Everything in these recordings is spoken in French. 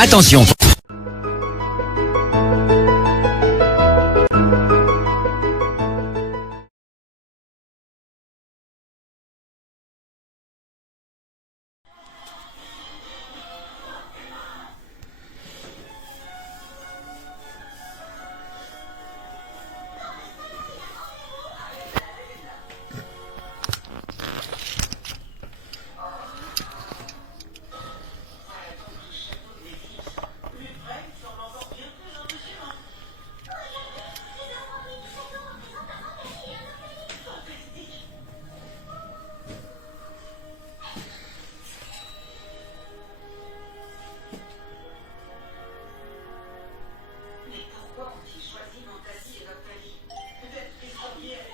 Attention.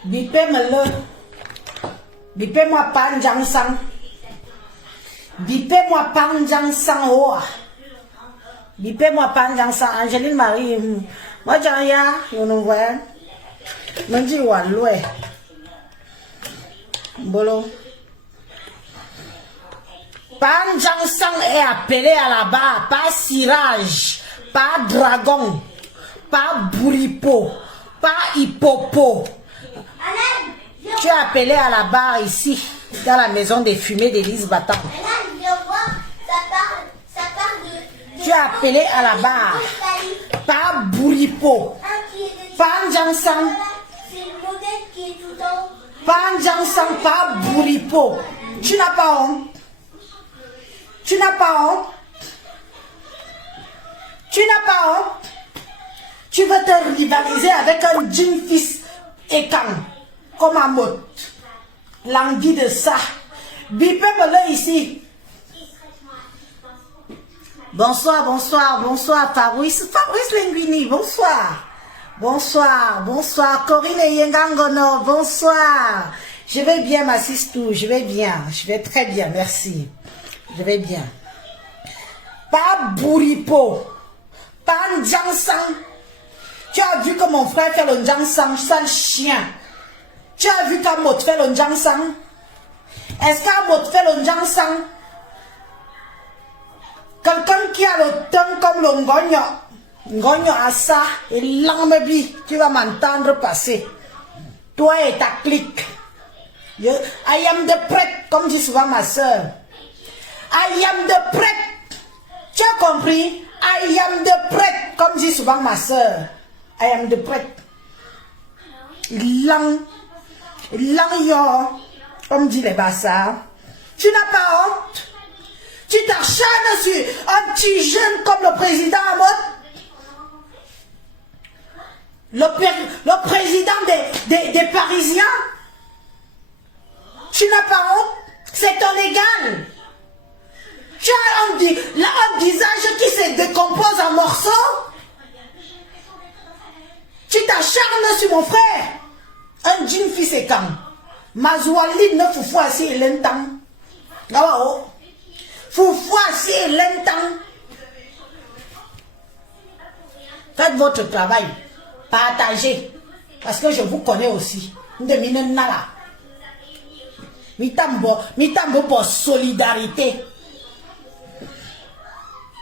Bipé me le. Bipé moi panjang sang. Bipé moi panjang sang hoa. Bipé moi panjang sang. Angeline Marie. Moi j'en ya. You know what? Me dis walloué. Bolo. Panjang sang est appelé à la barre. Pas cirage. Pas dragon. Pas bourripo. Pas hippopo. Tu es appelé à la barre ici, dans la maison des fumées d'Élise Batan. Tu es appelé à la barre. Pas bourripo. Pas Jansang. Pas Jansang, pas bourripo. Tu n'as pas honte. Tu n'as pas honte. Tu n'as pas honte. Tu veux te rivaliser avec un jean fils écan. Comme un mot. L'envie de ça. Bipé me le ici. Bonsoir, bonsoir, bonsoir, Fabrice Linguini, bonsoir. Bonsoir, bonsoir, Corinne Yengangono, bonsoir. Je vais bien, ma sistou, je vais bien. Je vais très bien, merci. Je vais bien. Pas bourripo. Pas Njansang. Tu as vu que mon frère fait le Njansang, sale chien. Tu as vu qu'Amot fait le Njansang? Est-ce qu'Amot fait le Njansang? Quelqu'un qui a le temps comme le Ngogno a ça, et l'ambi, tu vas m'entendre passer. Toi et ta clique. I am the prêtre, comme dit souvent ma soeur. I am the prêtre. Tu as compris? I am the prêtre, comme dit souvent ma soeur. I am the prêtre. L'angyo, comme dit les bassards. Tu n'as pas honte. Tu t'acharnes sur un petit jeune comme le président Amot. Le président des Parisiens. Tu n'as pas honte. C'est ton égal. Tu as un visage qui se décompose en morceaux. Tu t'acharnes sur mon frère. Un jean fils et quand Mazouali ne foufou assis longtemps. Oh, foufou assis longtemps. Faites votre travail. Partagez. Parce que je vous connais aussi. Nala. Mitambo pour solidarité.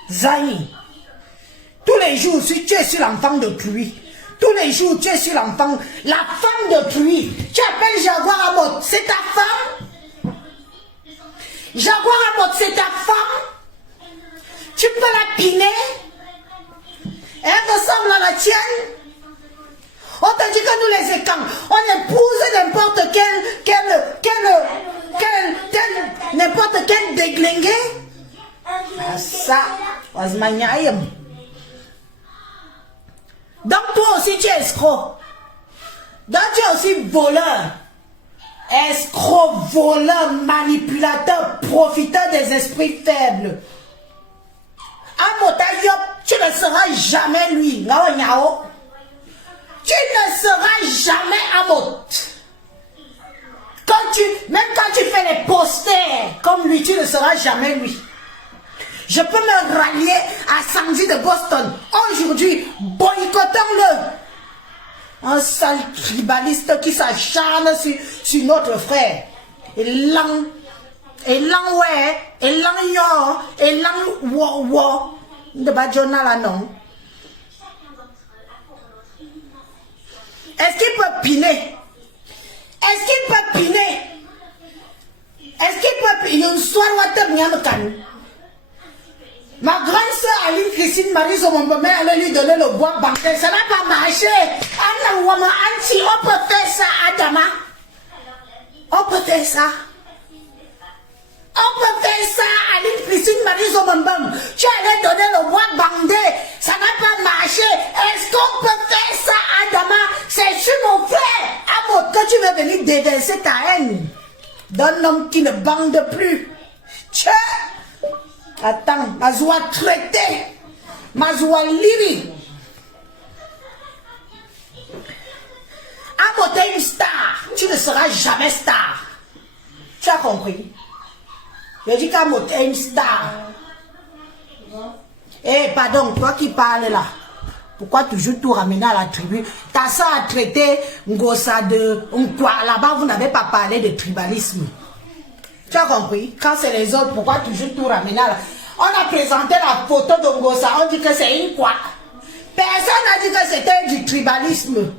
Zaï. Tous les jours, si tu es sur l'enfant d'autrui. Tous les jours, tu es sur l'enfant, la femme d'autrui. Tu appelles Jaguar Amot, c'est ta femme. Jaguar Amot, c'est ta femme. Tu peux la piner. Elle ressemble à la tienne. On te dit que nous les écans, on épouse n'importe quel déglingué. Ça, Osmaniaïm. Donc toi aussi tu es escroc. Donc tu es aussi voleur. Escroc, voleur, manipulateur, profiteur des esprits faibles. Amotayop, tu ne seras jamais lui. Tu ne seras jamais Amot. Même quand tu fais les posters comme lui, tu ne seras jamais lui. Je peux me rallier à Sandy de Boston. Aujourd'hui, boycottons-le. Un sale tribaliste qui s'acharne sur notre frère. Et l'an, ouais, et l'an yo, et l'an wo. De Badjona là, non. Est-ce qu'il peut piner? Est-ce qu'il peut piner? Est-ce qu'il peut piner? Une soirée, ma grande soeur Aline Christine Marie Zomombomé allait lui donner le bois bancaire. Ça n'a pas marché. On peut faire ça, Adama. On peut faire ça. On peut faire ça, Aline Christine Marie Zomombom. Tu allais donner le bois bandé. Ça n'a pas marché. Est-ce qu'on peut faire ça, Adama? C'est sur mon frère. Amo, quand tu veux venir déverser ta haine d'un homme qui ne bande plus. Tchè. Attends, Mazoua traité, Mazoua liri. Amo, t'es une star, tu ne seras jamais star. Tu as compris? Je dis qu'Amo, t'es une star. Eh, pardon, toi qui parles là, pourquoi toujours tout ramener à la tribu? T'as ça à traiter, Ngosa de Nkwa. Là-bas, vous n'avez pas parlé de tribalisme. Tu as compris? Quand c'est les autres, pourquoi toujours tout ramener là? On a présenté la photo de Ngosa, on dit que c'est une quoi? Personne n'a dit que c'était du tribalisme.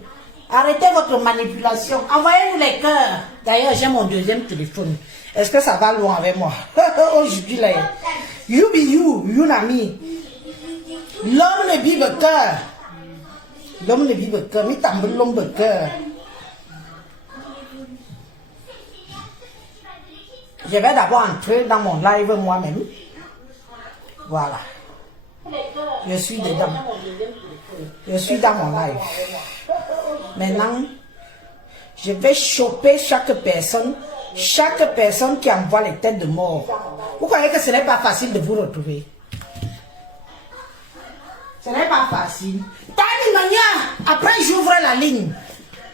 Arrêtez votre manipulation. Envoyez-nous les cœurs. D'ailleurs, j'ai mon deuxième téléphone. Est-ce que ça va loin avec moi? Oh, je dis là. You be you, you nami. L'homme ne vit le cœur. L'homme ne vit le cœur. Mi tambour l'homme le cœur. Je vais d'abord entrer dans mon live moi-même. Voilà. Je suis dedans. Je suis dans mon live. Maintenant, je vais choper chaque personne qui envoie les têtes de mort. Vous croyez que ce n'est pas facile de vous retrouver? Ce n'est pas facile. Tani Mania, après j'ouvre la ligne.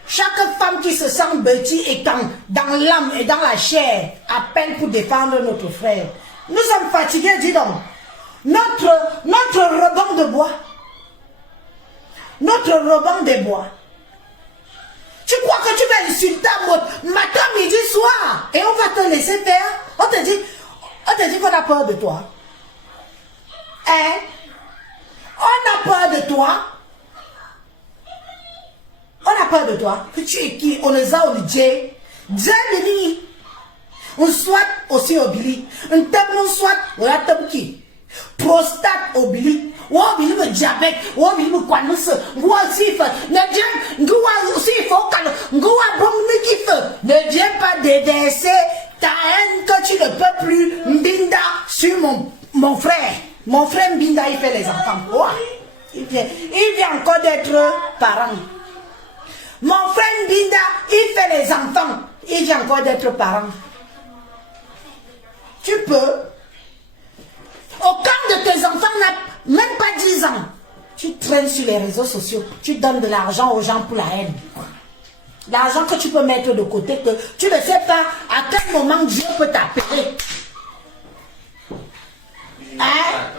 Chaque femme qui se sent bêtie et dans l'âme et dans la chair appelle pour défendre notre frère. Nous sommes fatigués, dis donc. Notre ruban de bois. Notre ruban de bois. Tu crois que tu vas insulter matin, midi, soir et on va te laisser faire? On te dit qu'on a peur de toi. Hein? On a peur de toi. On a peur de toi. Que tu es qui? On les a obligés. Djemini. On soit aussi obligé. Un tableau soit. On a qui? Prostate oblique, ou oblique le diabète, ou oblique le cancer, ou aussi ne viens pas déverser ta haine que tu ne peux plus Mbinda sur mon frère. Mon frère Mbinda, il fait les enfants. Ouais. Il vient encore d'être parent. Mon frère Mbinda, il fait les enfants. Il vient encore d'être parent. Tu peux. Aucun de tes enfants n'a même pas 10 ans. Tu traînes sur les réseaux sociaux. Tu donnes de l'argent aux gens pour la haine. L'argent que tu peux mettre de côté, que tu ne sais pas à quel moment Dieu peut t'appeler. Hein?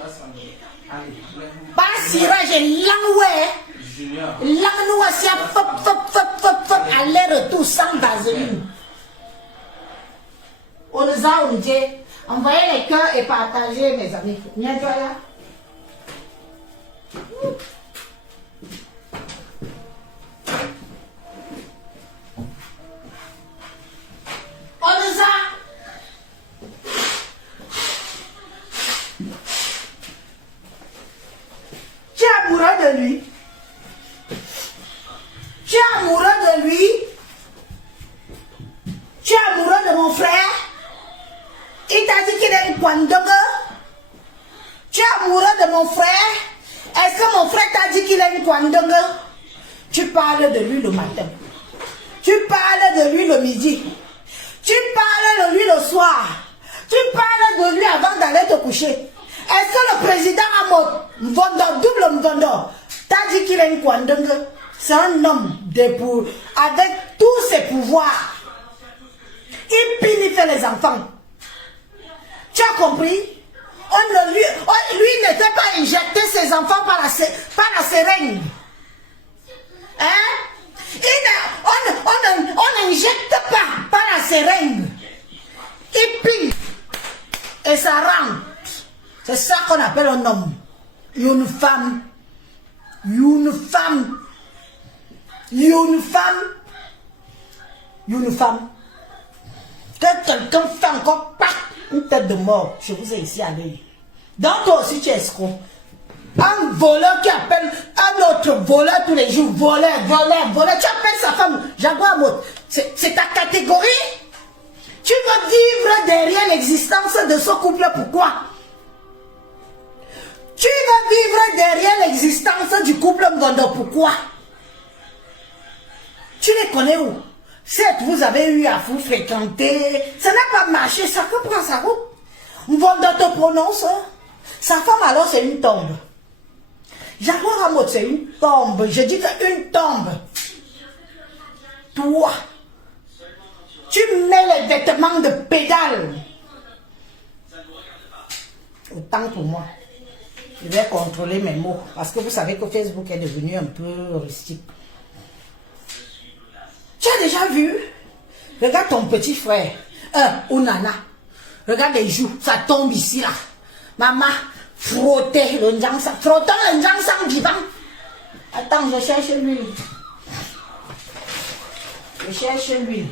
Pas sirage et langoué. Langoué, c'est fop, aller-retour sans vaseline. On nous a dit. Envoyez les cœurs et partagez, mes amis. Nettoya. On nous a. Tu es amoureux de lui. Tu es amoureux de lui. Tu es amoureux de mon frère. Il t'a dit qu'il est une Kwandogo. Tu es amoureux de mon frère. Est-ce que mon frère t'a dit qu'il est une Kwandogo? Tu parles de lui le matin. Tu parles de lui le midi. Tu parles de lui le soir. Tu parles de lui avant d'aller te coucher. Est-ce que le président Amod Mvondo, double Mvondo, t'a dit qu'il est une Kwandogo? C'est un homme avec tous ses pouvoirs. Il pile, il fait les enfants. Tu as compris? Lui ne fait pas injecter ses enfants par la seringue. Hein? On n'injecte pas par la seringue. Il pile. Et ça rentre. C'est ça qu'on appelle un homme. Une femme. Une femme. Une femme. Une femme. Que quelqu'un fait encore une tête de mort, je vous ai ici à l'œil. Donc toi aussi tu es escroc. Un voleur qui appelle un autre voleur tous les jours, voleur. Tu appelles sa femme, Jaguar Mot. C'est ta catégorie. Tu veux vivre derrière l'existence de ce couple, pourquoi? Tu veux vivre derrière l'existence du couple Ngondo, pourquoi? Tu les connais où? Certes, vous avez eu à vous fréquenter, ça n'a pas marché, ça prend sa route. Ngondo te prononce, sa femme alors c'est une tombe. Jaguar Amot c'est une tombe, je dis que une tombe. Toi, tu mets les vêtements de pédale. Autant pour moi. Je vais contrôler mes mots, parce que vous savez que Facebook est devenu un peu rustique. Tu as déjà vu? Regarde ton petit frère, ou Nana. Regarde les joues, ça tombe ici là. Maman, frottez le njang-sang. Frottons le njang-sang vivant. Attends, je cherche l'huile. Je cherche l'huile.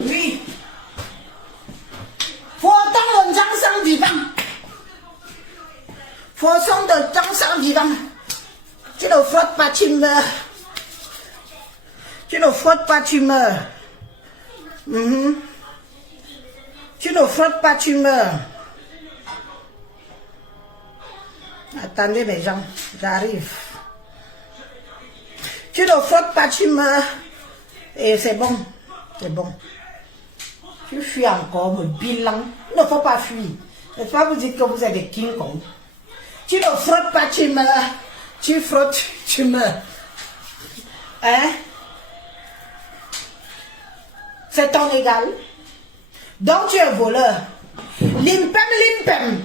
Oui. Frottons le njang-sang vivant. Frottons le njang-sang vivant. Tu ne frottes pas, tu meurs. Tu ne frottes pas, tu meurs. Tu ne frottes pas, tu meurs. Attendez les gens, j'arrive. Tu ne frottes pas, tu meurs. Et c'est bon, c'est bon. Tu fuis encore, me bilan. Il ne faut pas fuir. Ne pas vous dire que vous êtes des King Kong. Tu ne frottes pas, tu meurs. Tu frottes, tu meurs. Hein? C'est ton égal. Donc tu es voleur. Limpem.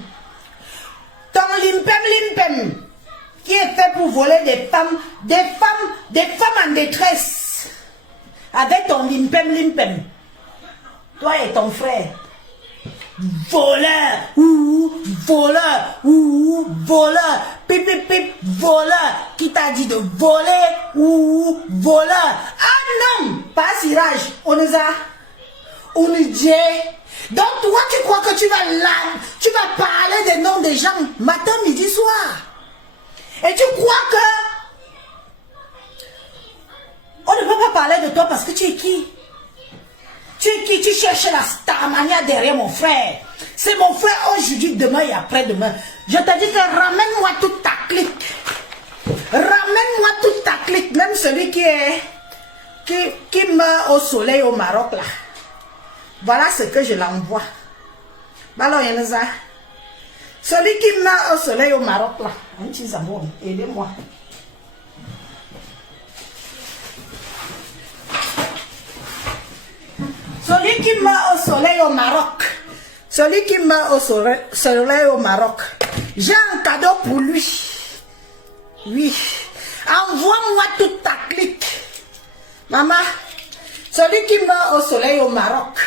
Ton limpem. Qui est fait pour voler des femmes en détresse. Avec ton limpem. Toi et ton frère. Voleur. Voleur. Pip, voleur. Qui t'a dit de voler ou voleur? Ah non, pas Siraj. On nous dit. Donc toi tu crois que tu vas parler des noms des gens matin, midi, soir. Et tu crois que on ne peut pas parler de toi parce que tu es qui? Tu es qui? Tu cherches la starmania derrière mon frère. C'est mon frère aujourd'hui, demain et après-demain. Je te dis que ramène-moi toute ta clique. Ramène-moi toute ta clique. Même celui qui meurt au soleil au Maroc là. Voilà ce que je l'envoie. Balo Yeneza. Celui qui meurt au soleil au Maroc là. Un petit amour, aidez-moi. Celui qui meurt au soleil au Maroc. Celui qui meurt au soleil au Maroc. J'ai un cadeau pour lui. Oui. Envoie-moi toute ta clique. Maman. Celui qui meurt au soleil au Maroc.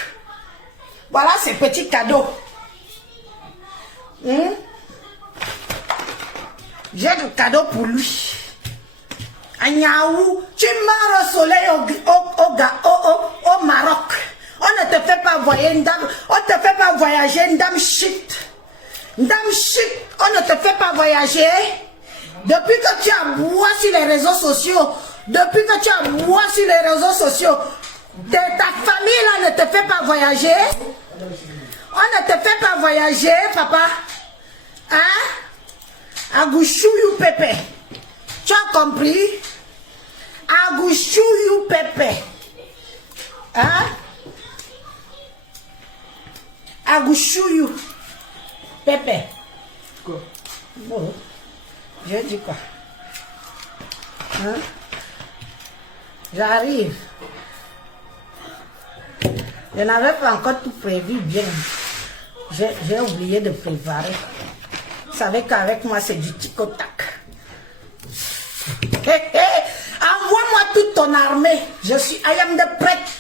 Voilà ces petits cadeaux. J'ai un cadeau pour lui. Agnaou, tu meurs au soleil au Maroc. On ne te fait pas voyager une dame shit. Une dame shit, on ne te fait pas voyager. Depuis que tu as bois sur les réseaux sociaux, ta famille là ne te fait pas voyager. On ne te fait pas voyager, papa. Hein? Agouchouyu Pépé. Tu as compris? Agouchouyu Pépé. Hein? Agouchouyu Pépé. Quoi? Bon. Je dis quoi? Hein? J'arrive. Je n'avais pas encore tout prévu bien. J'ai oublié de préparer. Vous savez qu'avec moi c'est du tic-tac. Envoie-moi toute ton armée. I am the prêtre.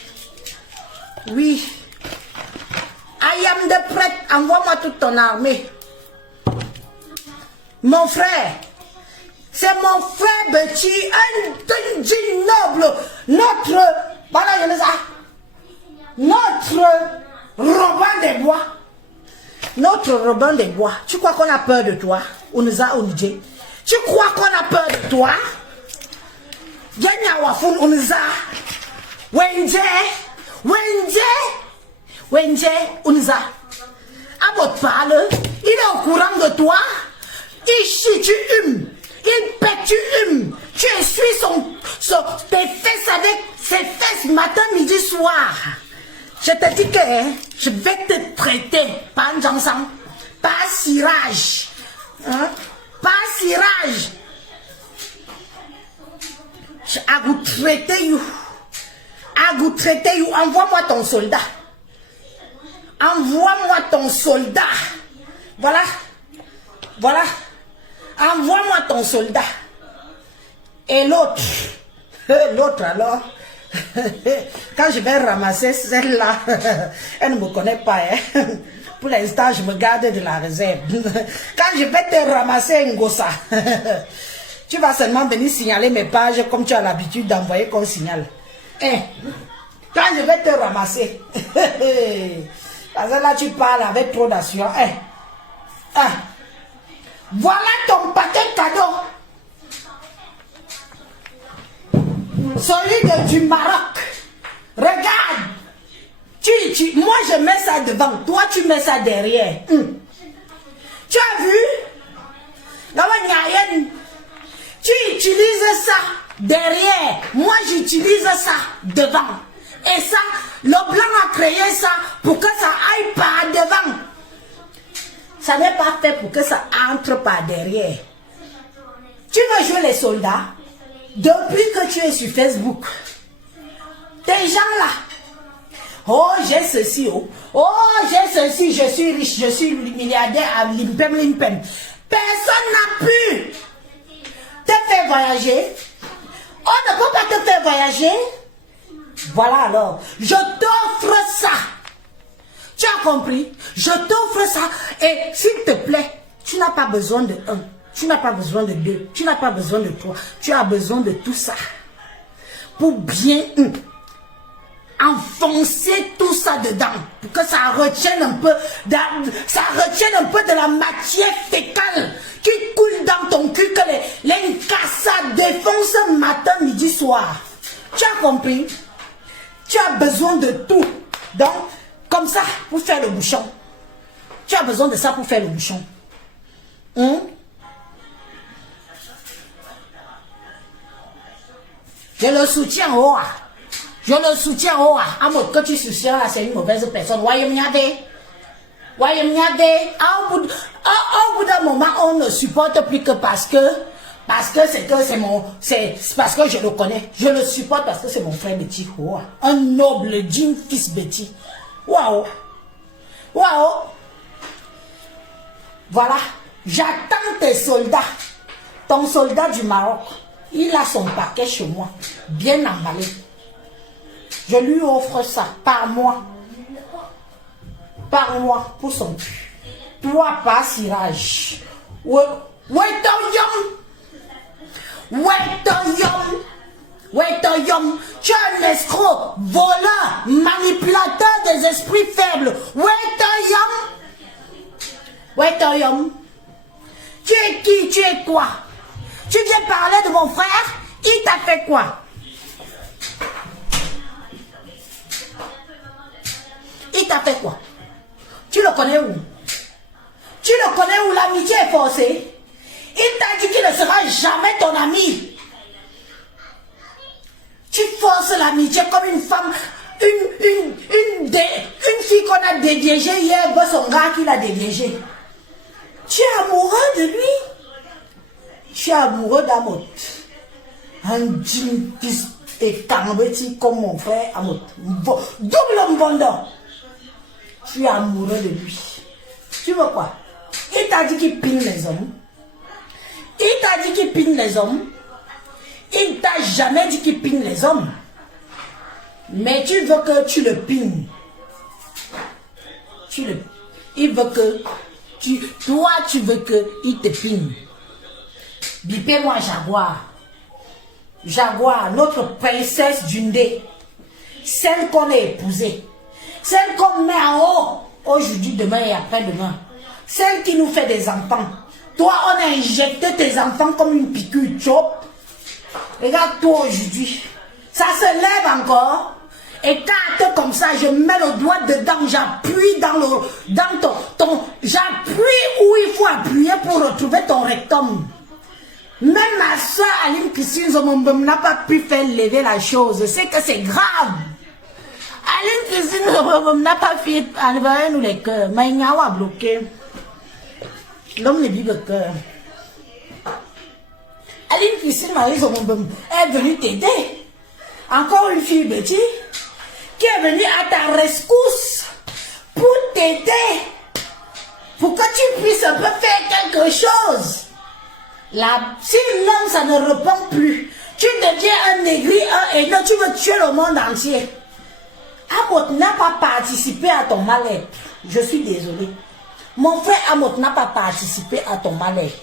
Oui, Ayam de prête, envoie-moi toute ton armée. Mon frère, c'est mon frère Betty, un noble, notre Robin des Bois. Notre Robin des Bois. Tu crois qu'on a peur de toi, Ounza Ounidje? Tu crois qu'on a peur de toi? Yanya Wafun Ounza. Wenje, Ounza. À votre parle, il est au courant de toi. Il chie, tu humes. Il pète, tu humes. Tu essuies tes fesses avec ses fesses matin, midi, soir. Je te dis que je vais te traiter par un jansan, par cirage. Hein? Par cirage. Je vais vous traiter, you. Envoie-moi ton soldat. Envoie-moi ton soldat. Voilà. Envoie-moi ton soldat. Et l'autre alors, quand je vais ramasser celle-là, elle ne me connaît pas. Hein? Pour l'instant, je me garde de la réserve. Quand je vais te ramasser Ngossa, tu vas seulement venir signaler mes pages comme tu as l'habitude d'envoyer qu'on signale. Hein? Quand je vais te ramasser, parce que là tu parles avec trop d'assurance. Hein? Voilà ton paquet cadeau. Celui du Maroc. Regarde. Moi je mets ça devant. Toi tu mets ça derrière. Tu as vu? Tu utilises ça derrière. Moi j'utilise ça devant. Et ça, le blanc a créé ça pour que ça aille par devant. Ça n'est pas fait pour que ça entre par derrière. Tu veux jouer les soldats? Depuis que tu es sur Facebook, tes gens là, oh j'ai ceci, oh j'ai ceci, je suis riche, je suis milliardaire à Limpem. Personne n'a pu te faire voyager. On ne peut pas te faire voyager. Voilà alors, je t'offre ça. Tu as compris? Je t'offre ça et s'il te plaît, tu n'as pas besoin de un. Tu n'as pas besoin de deux, tu n'as pas besoin de trois, tu as besoin de tout ça pour bien enfoncer tout ça dedans, pour que ça retienne un peu, de la matière fécale qui coule dans ton cul, que les cassades défoncent matin, midi, soir. Tu as compris? Tu as besoin de tout. Donc, comme ça, pour faire le bouchon. Tu as besoin de ça pour faire le bouchon. Je le soutiens, Je le soutiens, à mode que tu soutiens là, c'est une mauvaise personne. Au bout d'un moment, on ne supporte plus que parce que je le connais. Je le supporte parce que c'est mon frère Betty. Un noble digne fils Betty. Waouh. Voilà. J'attends tes soldats. Ton soldat du Maroc. Il a son paquet chez moi, bien emballé. Je lui offre ça par mois. Pour son cul. Toi, par cirage. Tu es un escroc, voleur, manipulateur des esprits faibles. Tu es qui? Tu es quoi? Tu viens parler de mon frère? Il t'a fait quoi? Tu le connais où? L'amitié est forcée. Il t'a dit qu'il ne sera jamais ton ami. Tu forces l'amitié comme une femme, une fille qu'on a déviégée hier, voit son gars qui l'a déviégée. Tu es amoureux de lui? Tu es amoureux d'Amot. Un jean fils et cambeti comme mon frère Amot. Double mbondon. Tu es amoureux de lui. Tu veux quoi? Il t'a dit qu'il pine les hommes. Il t'a jamais dit qu'il pine les hommes. Mais tu veux que tu le pines. il veut que, toi, tu veux qu'il te pine. Bipez-moi Jaguar. Jaguar, notre princesse Dundé. Celle qu'on a épousée. Celle qu'on met en haut aujourd'hui, demain et après-demain. Celle qui nous fait des enfants. Toi, on a injecté tes enfants comme une piqûre chop. Regarde-toi aujourd'hui. Ça se lève encore. Et quand comme ça, je mets le doigt dedans, j'appuie j'appuie où il faut appuyer pour retrouver ton rectum. Même ma soeur Aline Christine Zomombom n'a pas pu faire lever la chose. C'est que c'est grave. Aline Christine Zomombom n'a pas fait enlever nous les cœurs. Maïngawa a bloqué. L'homme ne vit le cœur. Aline Christine Zomombom est venue t'aider. Encore une fille bêtise qui est venue à ta rescousse pour t'aider. Pour que tu puisses un peu faire quelque chose. Si l'homme, ça ne répond plus, tu deviens un aigri, un haineux, tu veux tuer le monde entier. Amot n'a pas participé à ton mal-être. Je suis désolé. Mon frère Amot n'a pas participé à ton mal-être.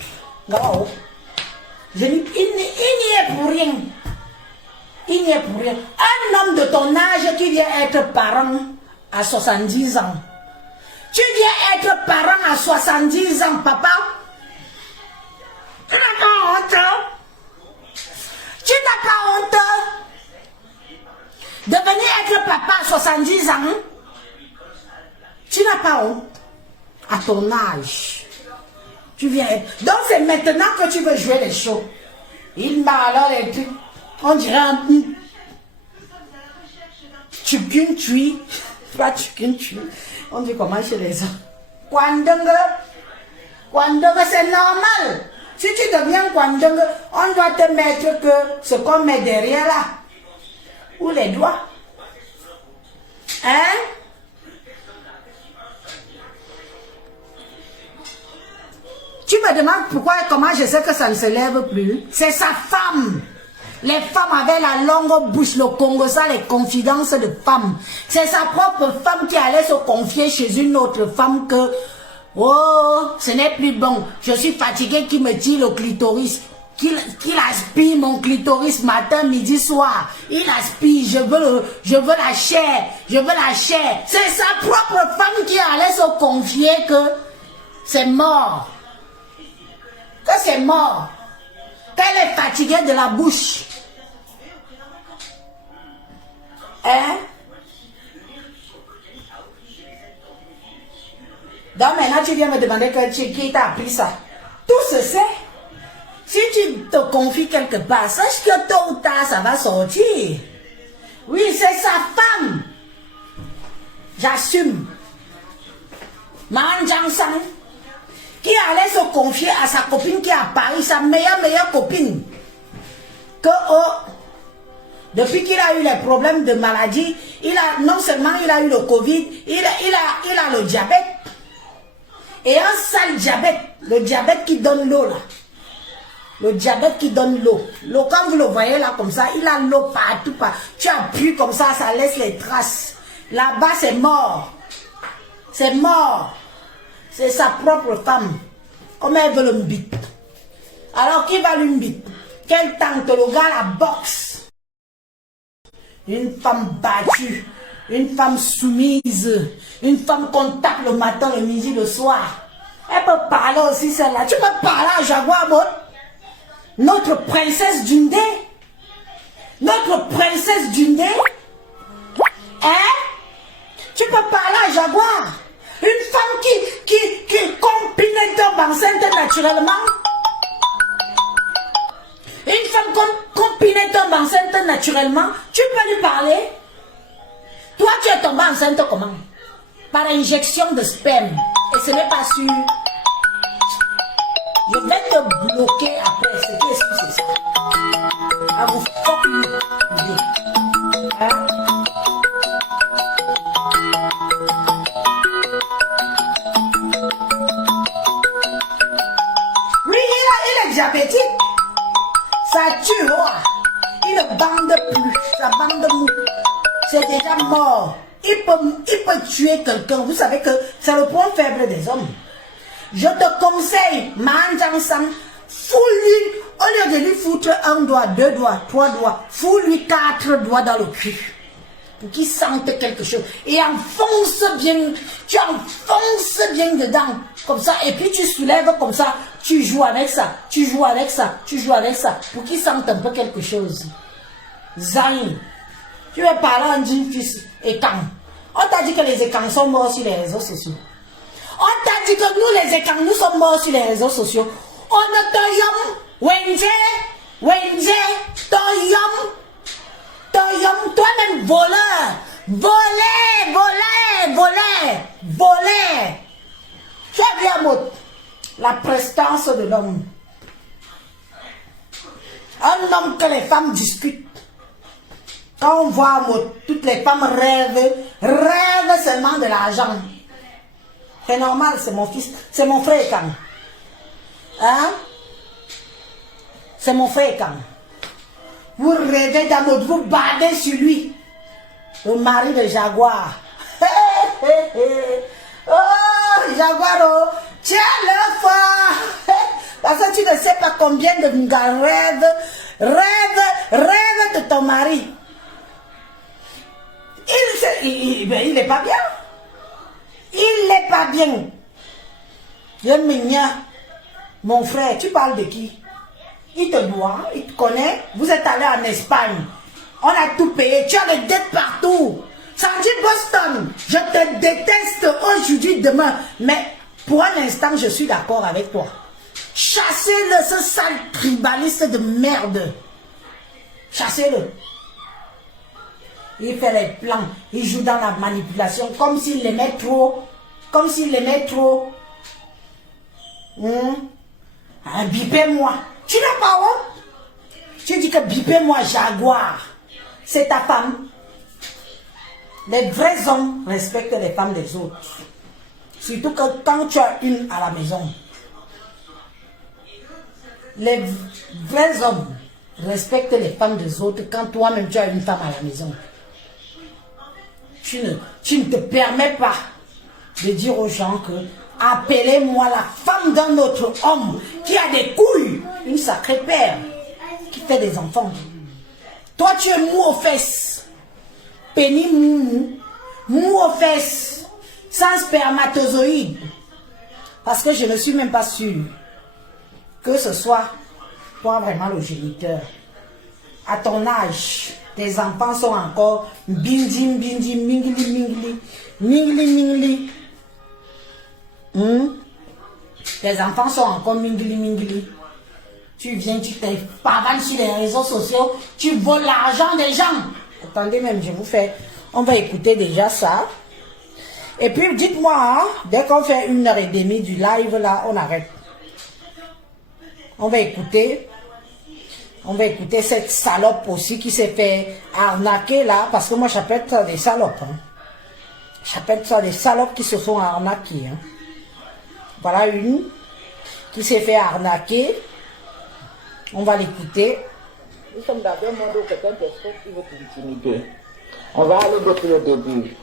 Il n'y est pour rien. Il n'y est pour rien. Un homme de ton âge qui vient être parent à 70 ans. Tu viens être parent à 70 ans, papa. Tu n'as pas honte. Tu n'as pas honte de venir être papa à 70 ans. Tu n'as pas honte à ton âge. Tu viens être... Donc c'est maintenant que tu veux jouer les shows. Il m'a alors les trucs. On dirait un... Chicken tree. Pas chicken tree. On dit comment chez les gens. Kwandonga, c'est normal. Si tu deviens Kwandonga, on doit te mettre que ce qu'on met derrière là. Ou les doigts. Hein? Tu me demandes pourquoi et comment je sais que ça ne se lève plus. C'est sa femme. Les femmes avaient la longue bouche, le Congo, ça, les confidences de femmes. C'est sa propre femme qui allait se confier chez une autre femme que, oh, ce n'est plus bon. Je suis fatiguée, qui me tire le clitoris. Qu'il aspire mon clitoris matin, midi, soir. Il aspire, je veux la chair, je veux la chair. C'est sa propre femme qui allait se confier que c'est mort. Que c'est mort. Qu'elle est fatiguée de la bouche. Hein? Donc maintenant tu viens me demander qui t'a appris ça. Tout se sait. Si tu te confies quelque part, sache que tôt ou tard ça va sortir. Oui, c'est sa femme. J'assume. Man Jang-sang, qui allait se confier à sa copine qui est à Paris, sa meilleure copine. Que depuis qu'il a eu les problèmes de maladie, non seulement il a eu le Covid, il a le diabète. Et un sale diabète, le diabète qui donne l'eau là. Le diabète qui donne l'eau. L'eau, quand vous le voyez là comme ça, il a l'eau partout. Tu appuies comme ça laisse les traces. Là-bas c'est mort. C'est mort. C'est sa propre femme. Comme elle veut le mbite. Alors qui va lui mbite? Quelle tante, le gars la boxe. Une femme battue. Une femme soumise. Une femme qu'on tape le matin, le midi, le soir. Elle peut parler aussi celle-là. Tu peux parler à Jaguar, bon? Notre princesse Dundé. Notre princesse Dundé. Hein? Tu peux parler à Jaguar. Une femme qui combine tombe enceinte naturellement. Une femme combine tombe enceinte naturellement. Tu peux lui parler. Toi, tu es tombée enceinte comment? Par injection de sperme. Et ce n'est pas sûr. Je vais te bloquer après. C'est ça. À vous fuck you. Hein? Lui, il est diabétique. Ça tue, oh. Il ne bande plus. Ça bande mou. C'est déjà mort. il peut tuer quelqu'un. Vous savez que c'est le point faible des hommes. Je te conseille, Manjang Sang, fous-lui, au lieu de lui foutre 1 doigt, 2 doigts, 3 doigts, fous-lui 4 doigts dans le cul. Pour qu'il sente quelque chose. Et enfonce bien, tu enfonces bien dedans. Comme ça, et puis tu soulèves comme ça, tu joues avec ça, tu joues avec ça, tu joues avec ça. Pour qu'il sente un peu quelque chose. Zayn, tu veux parler en jean fils et quand? On t'a dit que les écrans sont morts sur les réseaux sociaux. On t'a dit que nous les écrans, nous sommes morts sur les réseaux sociaux. On ne te yom, Wenje, toyom, toi-même voleur, voleur. Tu as vu un mot, la prestance de l'homme. Un homme que les femmes discutent. Quand on voit un mot, toutes les femmes rêvent seulement de l'argent. C'est normal, c'est mon fils, c'est mon frère Kang. Hein? C'est mon frère Kang. Vous rêvez d'un mot, vous badez sur lui. Le mari de Jaguar. Oh, Jaguar, oh, tiens-le fort. Parce que tu ne sais pas combien de gars rêvent de ton mari. Il n'est pas bien. Il n'est pas bien. Mon frère, tu parles de qui? Il te doit, il te connaît. Vous êtes allé en Espagne. On a tout payé. Tu as des dettes partout. Sandy Boston, je te déteste aujourd'hui, demain. Mais pour un instant, je suis d'accord avec toi. Chassez-le, ce sale tribaliste de merde. Chassez-le. Il fait les plans. Il joue dans la manipulation comme s'il l'aimait trop. Comme s'il l'aimait trop. Bipez-moi. Tu n'as pas honte? Tu dis que bipez-moi, Jaguar. C'est ta femme. Les vrais hommes respectent les femmes des autres. Surtout que quand tu as une à la maison. Les vrais hommes respectent les femmes des autres quand toi-même tu as une femme à la maison. Tu ne te permets pas de dire aux gens que appelez-moi la femme d'un autre homme qui a des couilles, une sacrée père, qui fait des enfants. Toi, tu es mou aux fesses, pénis mou aux fesses, sans spermatozoïde. Parce que je ne suis même pas sûre que ce soit toi vraiment le géniteur. À ton âge, tes enfants sont encore bindi, mingli. Tes enfants sont encore mingli. Tu viens, tu te pavanes sur les réseaux sociaux, tu voles l'argent des gens. Attendez même, je vous fais, on va écouter déjà ça. Et puis dites-moi, hein, dès qu'on fait 1h30 du live là, on arrête. On va écouter cette salope aussi qui s'est fait arnaquer là, parce que moi j'appelle ça des salopes. Hein. J'appelle ça des salopes qui se font arnaquer. Hein. Voilà une qui s'est fait arnaquer. On va l'écouter. Nous sommes dans un monde où quelqu'un t'expose qui veut t'intimider. On va aller depuis le début.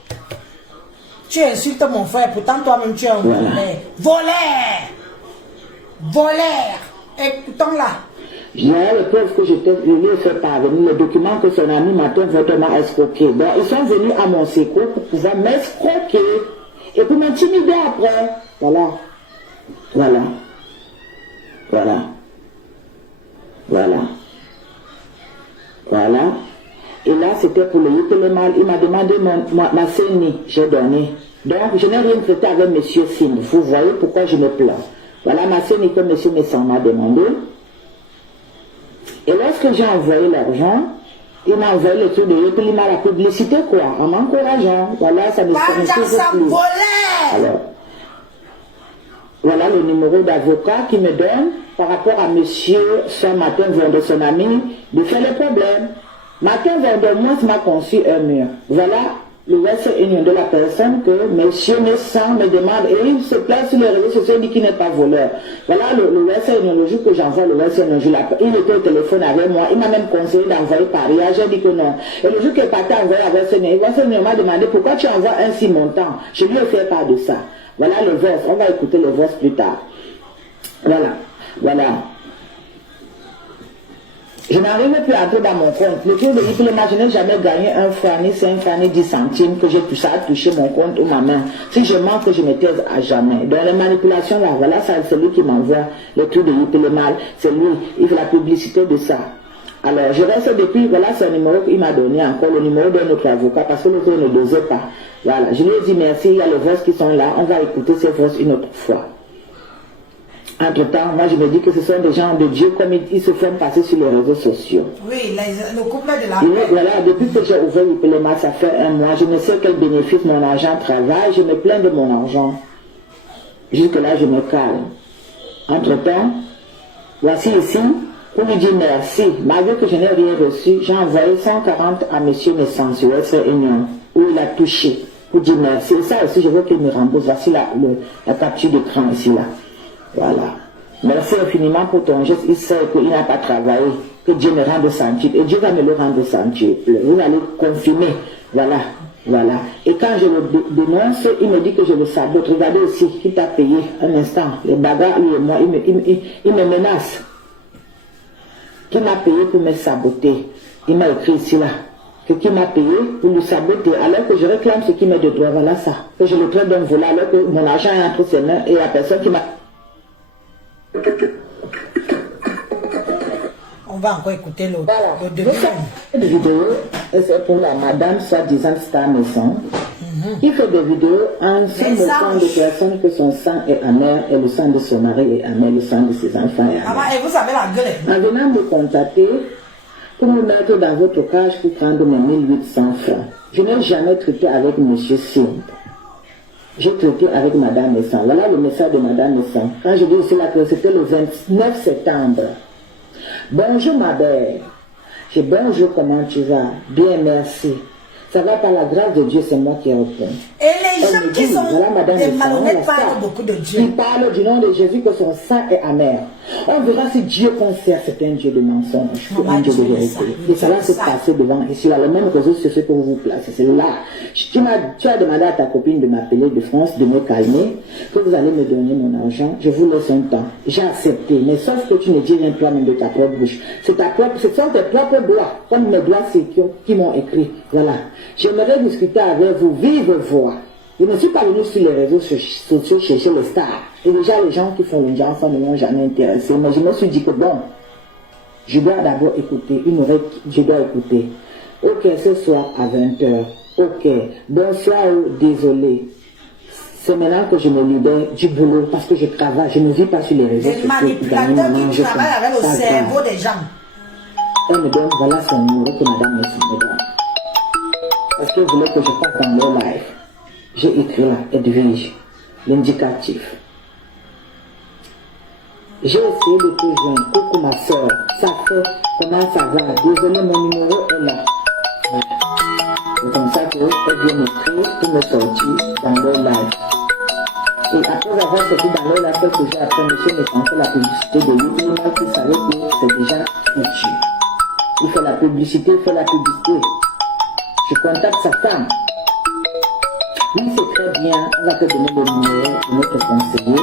Tu insultes mon frère, pourtant toi-même tu es un voleur. Écoutons là. J'ai le preuve que je lui ai fait parvenir, le document que son ami Martin Voto m'a escroqué. Donc ils sont venus à mon secours pour pouvoir m'escroquer et pour m'intimider après. Voilà. Et là, c'était pour le mal. Il m'a demandé ma CENI. J'ai donné. Donc, je n'ai rien traité avec M. Sim. Vous voyez pourquoi je me plains. Voilà ma CENI que M. Messon m'a demandé. Et lorsque j'ai envoyé l'argent, il m'a envoyé le truc de Yopel, il m'a la publicité, quoi, en m'encourageant. Voilà, ça ne se plus. Alors, voilà le numéro d'avocat qui me donne par rapport à monsieur Saint-Martin Vendée, son ami, de faire le problème. Martin Vendée, moi, m'a conçu un mur. Voilà le Western Union de la personne que monsieur me sent, me demande, et il se place sur les réseaux sociaux, il dit qu'il n'est pas voleur. Voilà le Western Union, le jour que j'envoie le Western Union, il était au téléphone avec moi, il m'a même conseillé d'envoyer Paris, j'ai dit que non. Et le jour qu'il est parti envoyer à Western Union m'a demandé pourquoi tu envoies un si montant. Je lui ai fait part de ça. Voilà le verse, on va écouter le verse plus tard. Voilà, voilà. Je n'arrive plus à entrer dans mon compte. Le tour de l'hypoloma, je n'ai jamais gagné 1 franc, ni 5 francs, ni 10 centimes que j'ai touché à toucher mon compte ou ma main. Si je manque, je me taise à jamais. Dans les manipulations là, voilà, c'est lui qui m'envoie le tour de l'hypoloma. C'est lui, il fait la publicité de ça. Alors, je reste depuis, voilà, c'est un numéro qu'il m'a donné encore, le numéro d'un autre avocat, parce que l'autre ne dosait pas. Voilà, je lui ai dit merci, il y a les voix qui sont là, on va écouter ces voix une autre fois. Entre-temps, moi je me dis que ce sont des gens de Dieu comme ils se font passer sur les réseaux sociaux. Oui, le couple de la paix. Voilà, depuis que j'ai ouvert l'hypoloma, ça fait 1 mois, je ne sais quel bénéfice mon argent travaille, je me plains de mon argent. Jusque-là, je me calme. Entre-temps, voici ici, pour lui dire merci. Malgré que je n'ai rien reçu, j'ai envoyé 140 à monsieur Messant sur Western Union, où il a touché, pour dire merci. Et ça aussi, je veux qu'il me rembourse. Voici la capture d'écran ici, là. Voilà. Merci infiniment pour ton geste. Il sait qu'il n'a pas travaillé. Que Dieu me rende centuple. Et Dieu va me le rendre centuple. Vous allez confirmer. Voilà. Voilà. Et quand je le dénonce, il me dit que je le sabote. Regardez aussi qu'il t'a payé un instant. Les bagarres, lui et moi, il me menace. Qui m'a payé pour me saboter. Il m'a écrit ici là. Qui m'a payé pour le saboter, alors que je réclame ce qui m'est de droit. Voilà ça. Que je le traite d'un volant, alors que mon argent est entre ses mains et la personne qui m'a... On va encore écouter l'autre. Voilà. Des vidéos, c'est pour la madame soi-disant Star Maison. Il fait des vidéos en se moquant de personnes que son sang est amer et le sang de son mari est amer, le sang de ses enfants est amer. Et vous avez la gueule. En venant me contacter pour me mettre dans votre cage pour prendre mes 1800 francs. Je n'ai jamais traité avec monsieur Sim. J'ai traité avec Madame Messan. Voilà le message de Madame Messan. Quand je dis ici là que c'était le 29 septembre. Bonjour ma belle. Je dis bonjour, comment tu vas? Bien, merci. Ça va par la grâce de Dieu, c'est moi qui réponds. Et les gens qui sont des malhonnêtes parlent beaucoup de Dieu. Ils parlent du nom de Jésus que son sang est amer. On verra si Dieu concerne, c'est un Dieu de mensonge, un Dieu de vérité. Et ça va se passer devant. Et sur le même réseau, c'est ce que vous vous placez. C'est là. Tu as demandé à ta copine de m'appeler de France, de me calmer, que vous allez me donner mon argent. Je vous laisse un temps. J'ai accepté. Mais sauf que tu ne dis rien toi-même de ta propre bouche. Ce sont tes propres doigts, comme mes doigts qui m'ont écrit. Voilà. J'aimerais discuter avec vous, vive voix. Je ne suis pas venu sur les réseaux sociaux chercher les stars. Et déjà, les gens qui font le genre, ne m'ont jamais intéressé. Mais je me suis dit que bon, je dois d'abord écouter, une oreille, je dois écouter. Ok, ce soir à 20h. Ok, bonsoir, désolé. C'est maintenant que je me libère du boulot parce que je travaille, je ne vis pas sur les réseaux sociaux. Les manipulateurs qui travaillent avec le cerveau des gens. Elle me donne, voilà son numéro que Madame Messi me donne. Parce qu'elle voulait que je passe dans leur live. J'ai écrit là, Edwige, l'indicatif. J'ai essayé de te joindre. Coucou ma soeur, ça fait, comment ça va? Désolé, mon numéro est là. Ouais. C'est comme ça qu'elle vient m'écrire pour me sortir dans leur live. Et après avoir sorti dans leur live, quelques jours après, monsieur me sentait la publicité de lui. Moi qui savais que c'est déjà foutu. Il fait la publicité, il fait la publicité. Je contacte sa femme. Oui, c'est très bien. On va te donner le numéro de notre conseiller.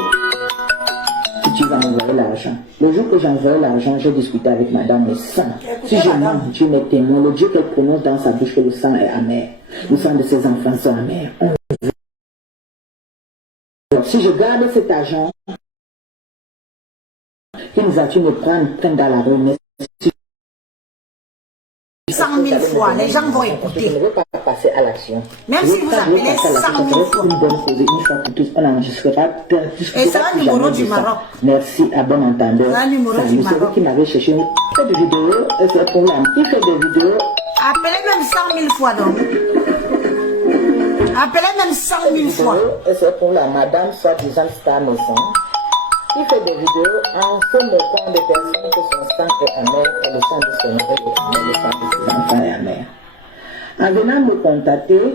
Si tu vas m'envoyer l'argent. Le jour que j'ai envoyé l'argent, j'ai discuté avec Madame Messan. Si je mens, Dieu m'est témoin. Le Dieu qu'elle prononce dans sa bouche que le sang est amer. Le sang de ses enfants sont amers. Si je garde cet argent, qu'il va-tu me prendre dans la rue? 100 000 fois, les gens vont écouter. Je ne veux pas passer à l'action. Même si vous appelez 100 000 fois. Une bonne cause, une fois pour tous, on enregistrera. Et c'est un numéro du Maroc. Merci à bon entendeur. C'est un numéro du Maroc. C'est vous qui m'avez cherché. Il fait des vidéos, c'est pour l'âme. Il fait des vidéos. Appelez même 100 000 fois donc. Appelez même 100 000 fois. C'est pour la madame soi-disant Star Maison. Il fait des vidéos en se moquant des personnes que son sang est amer et le sang de son mari est amer, le sang de ses enfants est amer. En venant me contacter,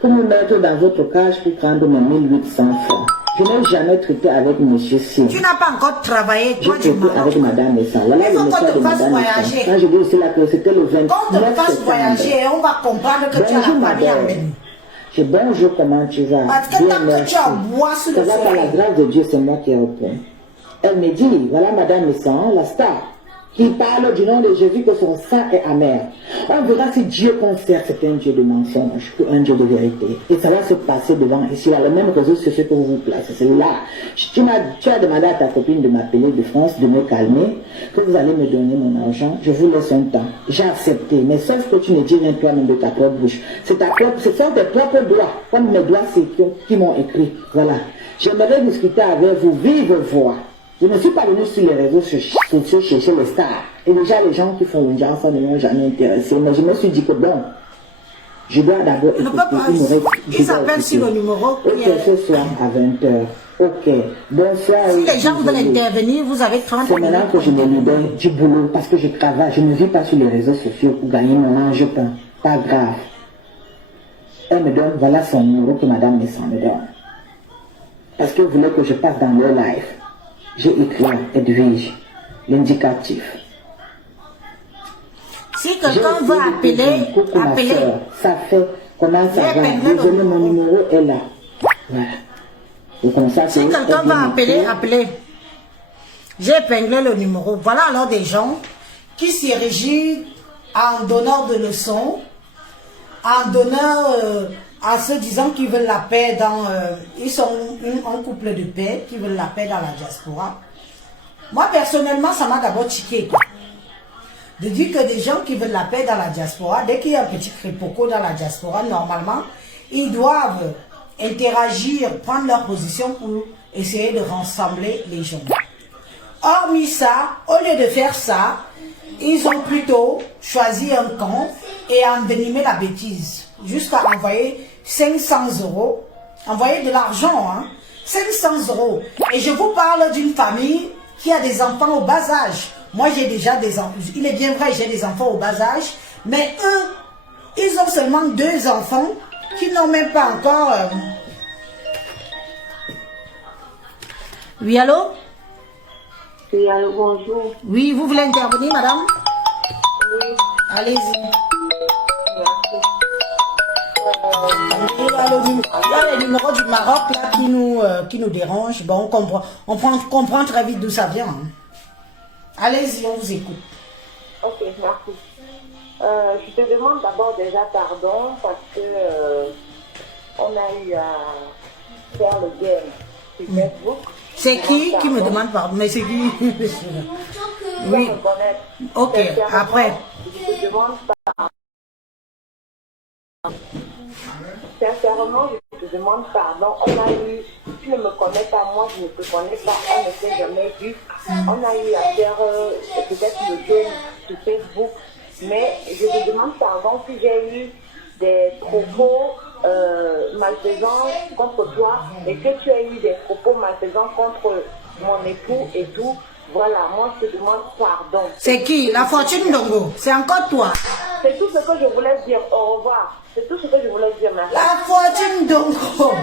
pour me mettre dans votre cage pour prendre mes 1800 francs. Je n'ai jamais traité avec monsieur C. Tu n'as pas encore travaillé, toi, j'ai traité avec madame Messan. Voilà le message de madame Messan. Quand je dis aussi là que c'était le 29 septembre. Quand on te fasse voyager, on va comprendre que tu as la famille en même. Je bonjour, comment tu vas? Parce que tant que tu as bois sur le par la grâce de Dieu, c'est moi qui réponds. Elle me dit, voilà madame Messan, la star, qui parle du nom de Jésus que son sang est amer. On verra si Dieu concerne, c'est un Dieu de mensonge, un Dieu de vérité. Et ça va se passer devant ici, là, le même réseau social que vous vous placez. C'est là. Tu as demandé à ta copine de m'appeler de France, de me calmer, que vous allez me donner mon argent. Je vous laisse un temps. J'ai accepté. Mais sauf que tu ne dis rien toi-même de ta propre bouche. Ce sont tes propres doigts, comme mes doigts qui m'ont écrit. Voilà. J'aimerais discuter avec vous, vive voix. Je ne suis pas venu sur les réseaux sociaux chercher les stars. Et déjà, les gens qui font le genre, ça ne m'ont jamais intéressé. Mais je me suis dit que bon, je dois d'abord écouter. Il s'appelle sur le numéro. Ok, ce soir à 20h. Ok, bonsoir. Si les gens veulent intervenir, vous avez 30 minutes. C'est maintenant que je me libère du boulot parce que je travaille. Je ne vis pas sur les réseaux sociaux pour gagner mon argent. Pas grave. Elle me donne, voilà son numéro que madame Messan me donne. Parce qu'elle voulait que je passe dans leur live. J'ai écrit Edwige, l'indicatif. Si quelqu'un veut appeler, appelez. Ça fait, comment ça va? Désolé, mon numéro est là. Voilà. Si quelqu'un veut appeler, appelez. J'ai épinglé le numéro. Voilà alors des gens qui s'érigent en donneurs de leçons, en donneurs en se disant qu'ils veulent la paix ils sont un couple de paix qui veulent la paix dans la diaspora. Moi personnellement, ça m'a d'abord tiqué de dire que des gens qui veulent la paix dans la diaspora, dès qu'il y a un petit crépoco dans la diaspora, normalement, ils doivent interagir, prendre leur position pour essayer de rassembler les gens. Hormis ça, au lieu de faire ça, ils ont plutôt choisi un camp et envenimé la bêtise. Jusqu'à envoyer 500 €. Envoyer de l'argent, hein. 500 €. Et je vous parle d'une famille qui a des enfants au bas âge. Moi, j'ai déjà des enfants. Il est bien vrai, j'ai des enfants au bas âge. Mais eux, ils ont seulement 2 enfants qui n'ont même pas encore... Oui, allô? Oui, allô, bonjour. Oui, vous voulez intervenir, madame? Oui. Allez-y. Merci. Il y a le numéro du Maroc là qui nous dérange. Bon, on comprend très vite d'où ça vient. Hein. Allez-y, on vous écoute. Ok, merci. Je te demande d'abord déjà pardon parce que on a eu à faire le game sur Facebook. C'est qui me demande pardon? Mais c'est qui? Oui. Ok, après. Je te demande pardon. Sincèrement, je te demande pardon. On a eu, tu ne me connais pas, moi je ne te connais pas, on ne s'est jamais vu. On a eu à faire peut-être le game sur Facebook, mais je te demande pardon si j'ai eu des propos malfaisants contre toi et que tu as eu des propos malfaisants contre mon époux et tout. Voilà, moi je te demande pardon. C'est qui? La Fortune Ndongo? C'est encore toi? C'est tout ce que je voulais dire. Au revoir. C'est tout ce que je voulais dire, merci. La Fortune Ndongo.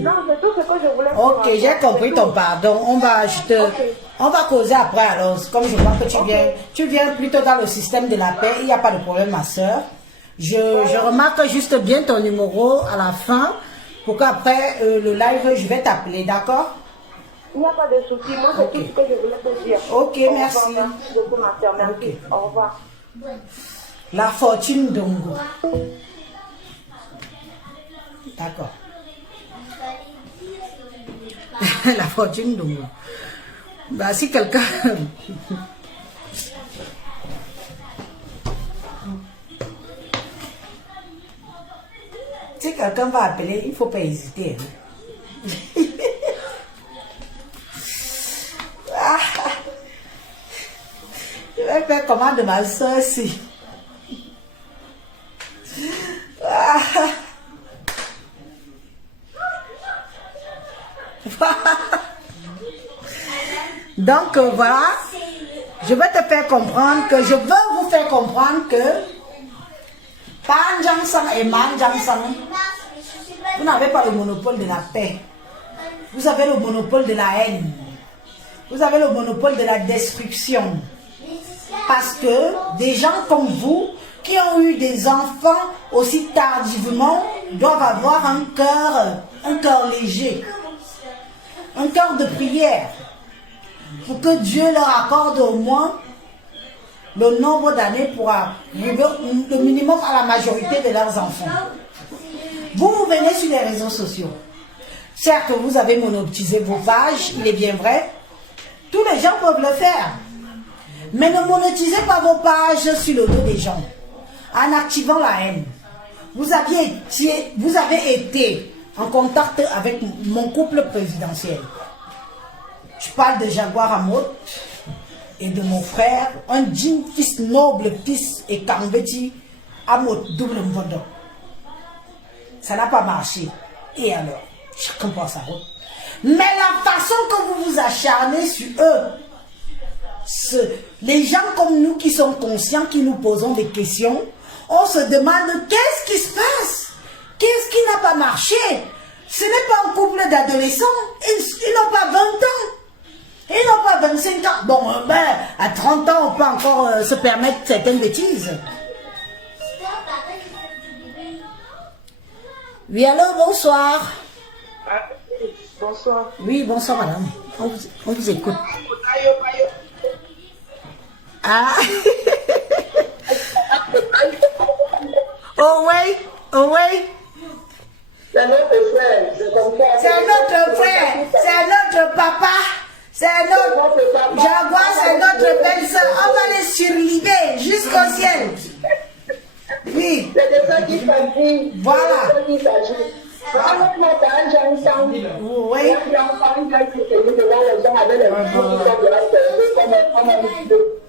Non, c'est tout ce que je voulais dire. Ok, j'ai compris ton pardon. On va causer après alors. Comme je vois que tu viens plutôt dans le système de la paix. Il n'y a pas de problème, ma soeur. Je remarque juste bien ton numéro à la fin pour qu'après le live, je vais t'appeler, d'accord? Il n'y a pas de souci. Moi, c'est tout ce que je voulais te dire. Ok, merci. Merci beaucoup, ma soeur. Merci. Okay. Au revoir. La Fortune Ndongo. D'accord. La Fortune Ndongo. Bah, si quelqu'un... Si quelqu'un va appeler, il ne faut pas hésiter. Hein. Je vais faire comment de ma soeur si. Donc voilà, je vais te faire comprendre que je veux vous faire comprendre que Panjang Sang et Manjang Sang, Vous n'avez pas le monopole de la paix. Vous avez le monopole de la haine. Vous avez le monopole de la destruction. Parce que des gens comme vous, qui ont eu des enfants aussi tardivement, doivent avoir un cœur léger. Un cœur de prière. Pour que Dieu leur accorde au moins le nombre d'années pour arriver le minimum à la majorité de leurs enfants. Vous venez sur les réseaux sociaux. Certes, vous avez monétisé vos pages, il est bien vrai. Tous les gens peuvent le faire. Mais ne monétisez pas vos pages sur le dos des gens. En activant la haine. Vous avez été en contact avec mon couple présidentiel. Je parle de Jaguar Amot et de mon frère, un digne fils noble, fils et Kambeti Amot, double Mvondo. Ça n'a pas marché. Et alors, chacun prend sa route. Mais la façon que vous vous acharnez sur eux, les gens comme nous qui sont conscients, qui nous posons des questions, on se demande qu'est-ce qui se passe? Qu'est-ce qui n'a pas marché? Ce n'est pas un couple d'adolescents, ils n'ont pas 20 ans. Ils n'ont pas 25 ans. Bon, à 30 ans, on peut encore se permettre certaines bêtises. Oui, allô, bonsoir. Bonsoir. Oui, bonsoir, madame. On vous écoute. Ah. Oh oui, oh oui. C'est notre frère. C'est notre frère. C'est notre papa. C'est notre Jaguar, c'est notre belle-sœur. On va les surliver jusqu'au ciel. Oui. C'est de ça qu'il s'agit. Voilà. C'est de ça qu'il s'agit. Oui.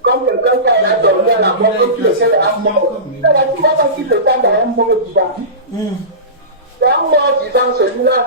Comme quelqu'un qui a dormi à la mort, qui le fait à mort. C'est la situation qui se tend dans un mort vivant. C'est un mort vivant, celui-là.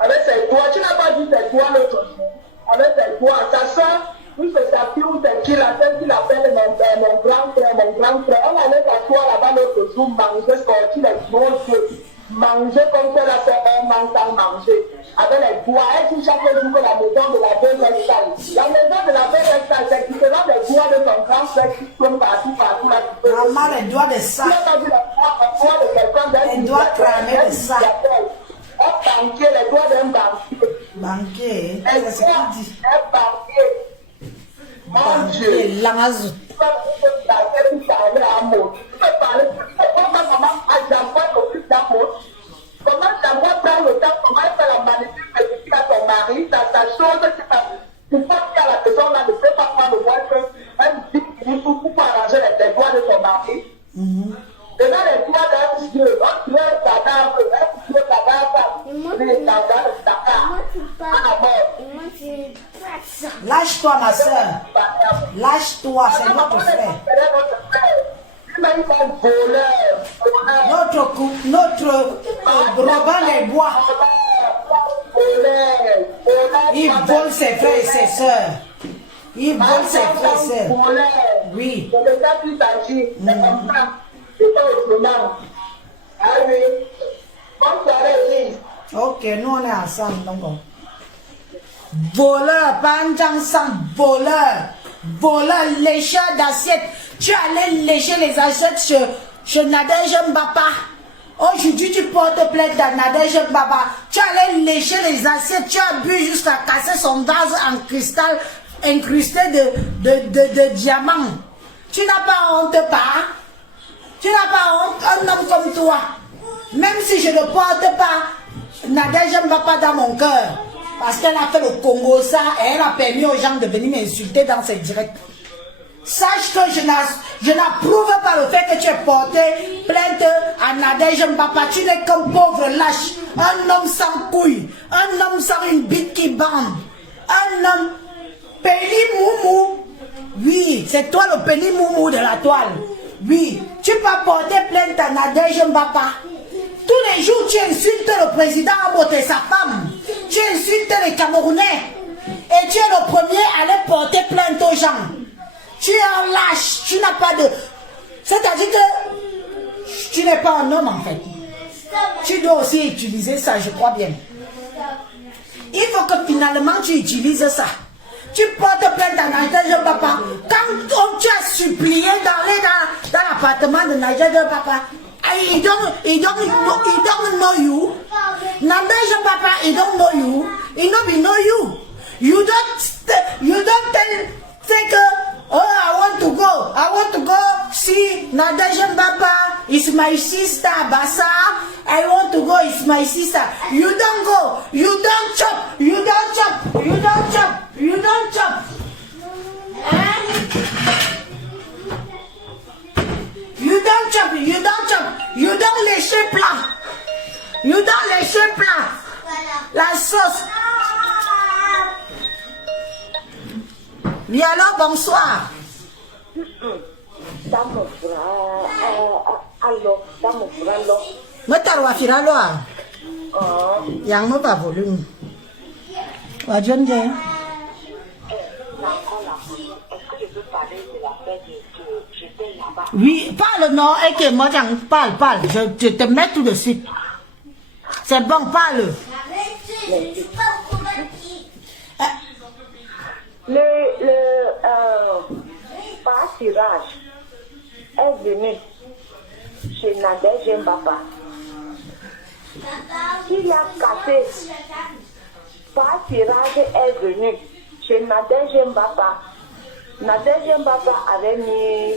Avec ses doigts, tu n'as pas dit tes doigts l'autre jour. Avec ses doigts, sa soeur, oui, c'est sa fille ou c'est qui la tête qu'il appelle mon grand frère. On allait s'asseoir là-bas l'autre jour, manger, sortir les gros yeux. Manger comme ça, la sœur, on mange sans manger. Avec les doigts, elle dit chaque jour que la maison de la belle est sale. La maison de la belle est sale, c'est différent des doigts de son grand frère qui tournent partout. Maman, les doigts de ça. Les doigts cramés de ça. Un banquier, les doigts d'un banquier. Banquier, c'est ce qu'il dit. Un banquier. Mon Dieu. Langazou. Tu peux parler à Maud. Tu peux parler. Comment Jaguar s'occupe d'Amot? Comment Jaguar prend le temps? Comment elle fait la manipulation à son mari? Sa chose, tu penses qu'à la maison là ne peut pas prendre le voile qu'elle dit pour arranger les doigts de son mari. Maintenant, les doigts d'un Dieu, un Dieu cadavre, un Dieu cadavre, les cadavres de Dakar. Lâche-toi, ma soeur. Lâche-toi, c'est notre frère. Notre Robin les bois. Il vole ses frères et ses sœurs. Il vole ses frères et sœurs. Oui. Ok, nous on est ensemble. Donc. Voleur, Banjang Sang, voleur. Voleur, lécheur d'assiettes. Tu allais lécher les assiettes chez Nadège Mbapa. Aujourd'hui, tu portes plainte à Nadège Mbapa. Tu allais lécher les assiettes. Tu as bu jusqu'à casser son vase en cristal incrusté de diamants. Tu n'as pas honte, pas? Tu n'as pas honte, un homme comme toi. Même si je ne porte pas Nadège Mbapa dans mon cœur. Parce qu'elle a fait le Congo ça et elle a permis aux gens de venir m'insulter dans ses directs. Sache que je n'approuve pas le fait que tu aies porté plainte à Nadège Mbapa. Tu n'es qu'un pauvre lâche, un homme sans couilles, un homme sans une bite qui bande, un homme Péli Moumou. Oui, c'est toi le Péli Moumou de la toile. Oui, tu peux porter plainte à Nadège Mbapa. Tous les jours, tu insultes le président Amot et sa femme. Tu insultes les Camerounais. Et tu es le premier à aller porter plainte aux gens. Tu es un lâche. Tu n'as pas de... C'est-à-dire que tu n'es pas un homme en fait. Tu dois aussi utiliser ça, je crois bien. Il faut que finalement tu utilises ça. Tu portes plainte à Nadia de Papa. Quand tu as supplié d'aller dans l'appartement de Nadia de Papa, he don't know you. Nadia Papa, he don't know you. He don't know you. You don't say que, oh, I want to go see Nadia Papa. It's my sister, Bassa. I want to go, it's my sister. You don't go. You don't chop. You don't chop. You don't chop. You don't chop. You don't chop. You don't chop. You don't lécher plat. You don't lécher plat. La sauce. Oui, alors, bonsoir. Moi, t'as le faire alors. Yang me pas volume. Wa John Jay. Oui, parle non, et que moi j'en parle. Je te mets tout de suite. C'est bon, parle. Le tirage est venu chez Nadège Mbapa. Il a cassé. Par tirage est venu chez Nadège Mbapa. Nadège Mbapa avait mis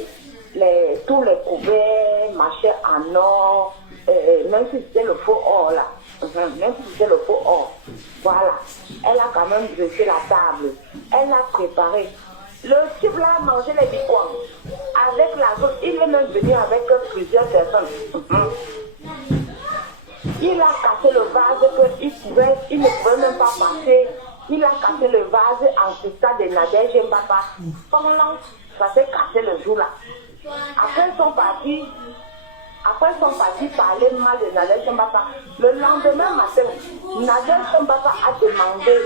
tous les couverts, machin en or, même si c'était le faux or là. Même si c'était le faux or. Voilà. Elle a quand même dressé la table. Elle a préparé. Le type là a mangé les bicoins. Avec la sauce, il est même venu avec plusieurs personnes. Il a cassé le vase qu'il ne pouvait même pas passer. Il a cassé le vase en cristal de Nadège Mbapa. Pendant, ça s'est cassé le jour là. Après ils sont partis parler mal de Nadège Mbapa. Le lendemain matin, Nadège Mbapa a demandé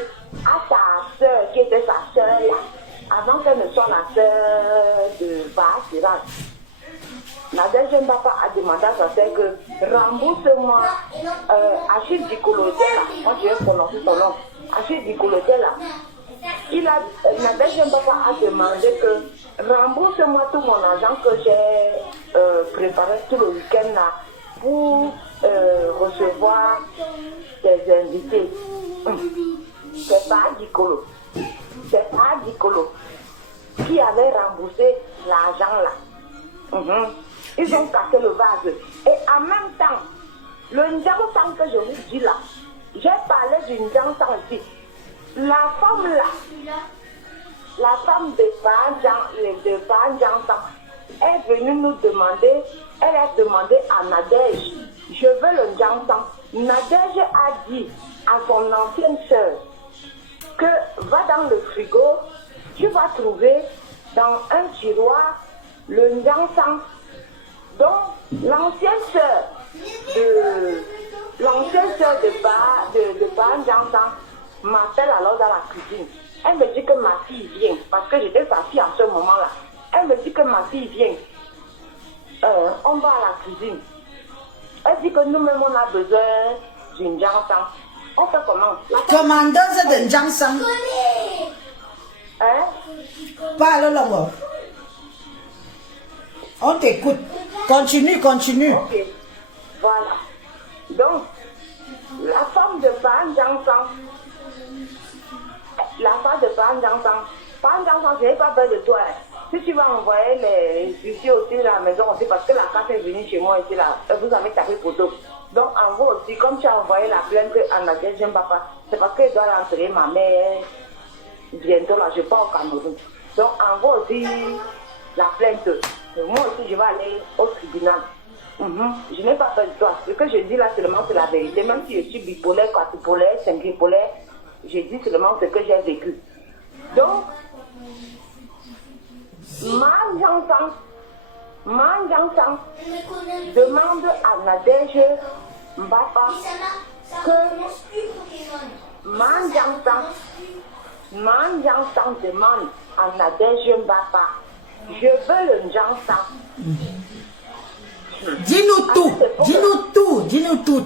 à sa soeur, qui était sa soeur là, avant qu'elle ne soit la soeur de Bassirage. Nadège Mbapa a demandé à sa soeur que rembourse-moi Achille Dikoloté là. Moi je vais prononcer son nom. Achille Dikoloté là. Nadège Mbapa a demandé que rembourse-moi tout mon argent que j'ai préparé tout le week-end là pour recevoir des invités. C'est pas Dikolo. C'est pas Dikolo qui avait remboursé l'argent là. Ils ont cassé le vase. Et en même temps, le Ndjansang que je vous dis là, j'ai parlé du Ndjansang ici. La femme là, la femme de Ndjansang est venue nous demander, elle a demandé à Nadège, je veux le Ndjansang. Nadège a dit à son ancienne sœur que va dans le frigo, tu vas trouver dans un tiroir le Ndjansang. Donc l'ancienne sœur de Ba Ndjansang m'appelle alors dans la cuisine. Elle me dit que ma fille vient, parce que j'étais sa fille en ce moment-là. Elle me dit que ma fille vient. On va à la cuisine. Elle dit que nous-mêmes on a besoin d'une Ndjansang. On fait comment? Commandeuse de Ndjansang. Hein? Parle là-bas. On t'écoute. Continue. Ok. Voilà. Donc, la femme de Ba Ndjansang, je n'ai pas peur de toi. Si tu vas envoyer les huissiers aussi à la maison aussi, parce que la carte est venue chez moi ici, là, vous avez tapé photo. Donc, en gros aussi, comme tu as envoyé la plainte à Nadège Mbapa, c'est parce qu'elle doit rentrer ma mère bientôt là, je pars au Cameroun. Donc, en gros aussi, la plainte, moi aussi, je vais aller au tribunal. Je n'ai pas peur de toi. Ce que je dis là seulement, c'est la vérité. Même si je suis bipolaire, quadripolaire, cinquipolaire, je dis seulement ce que j'ai vécu. Donc, Ma Ndjansang demande à Nadège Mbapa que Ma Ndjansang demande à Nadège Mbapa, je veux le Ndjansang. Dis-nous tout.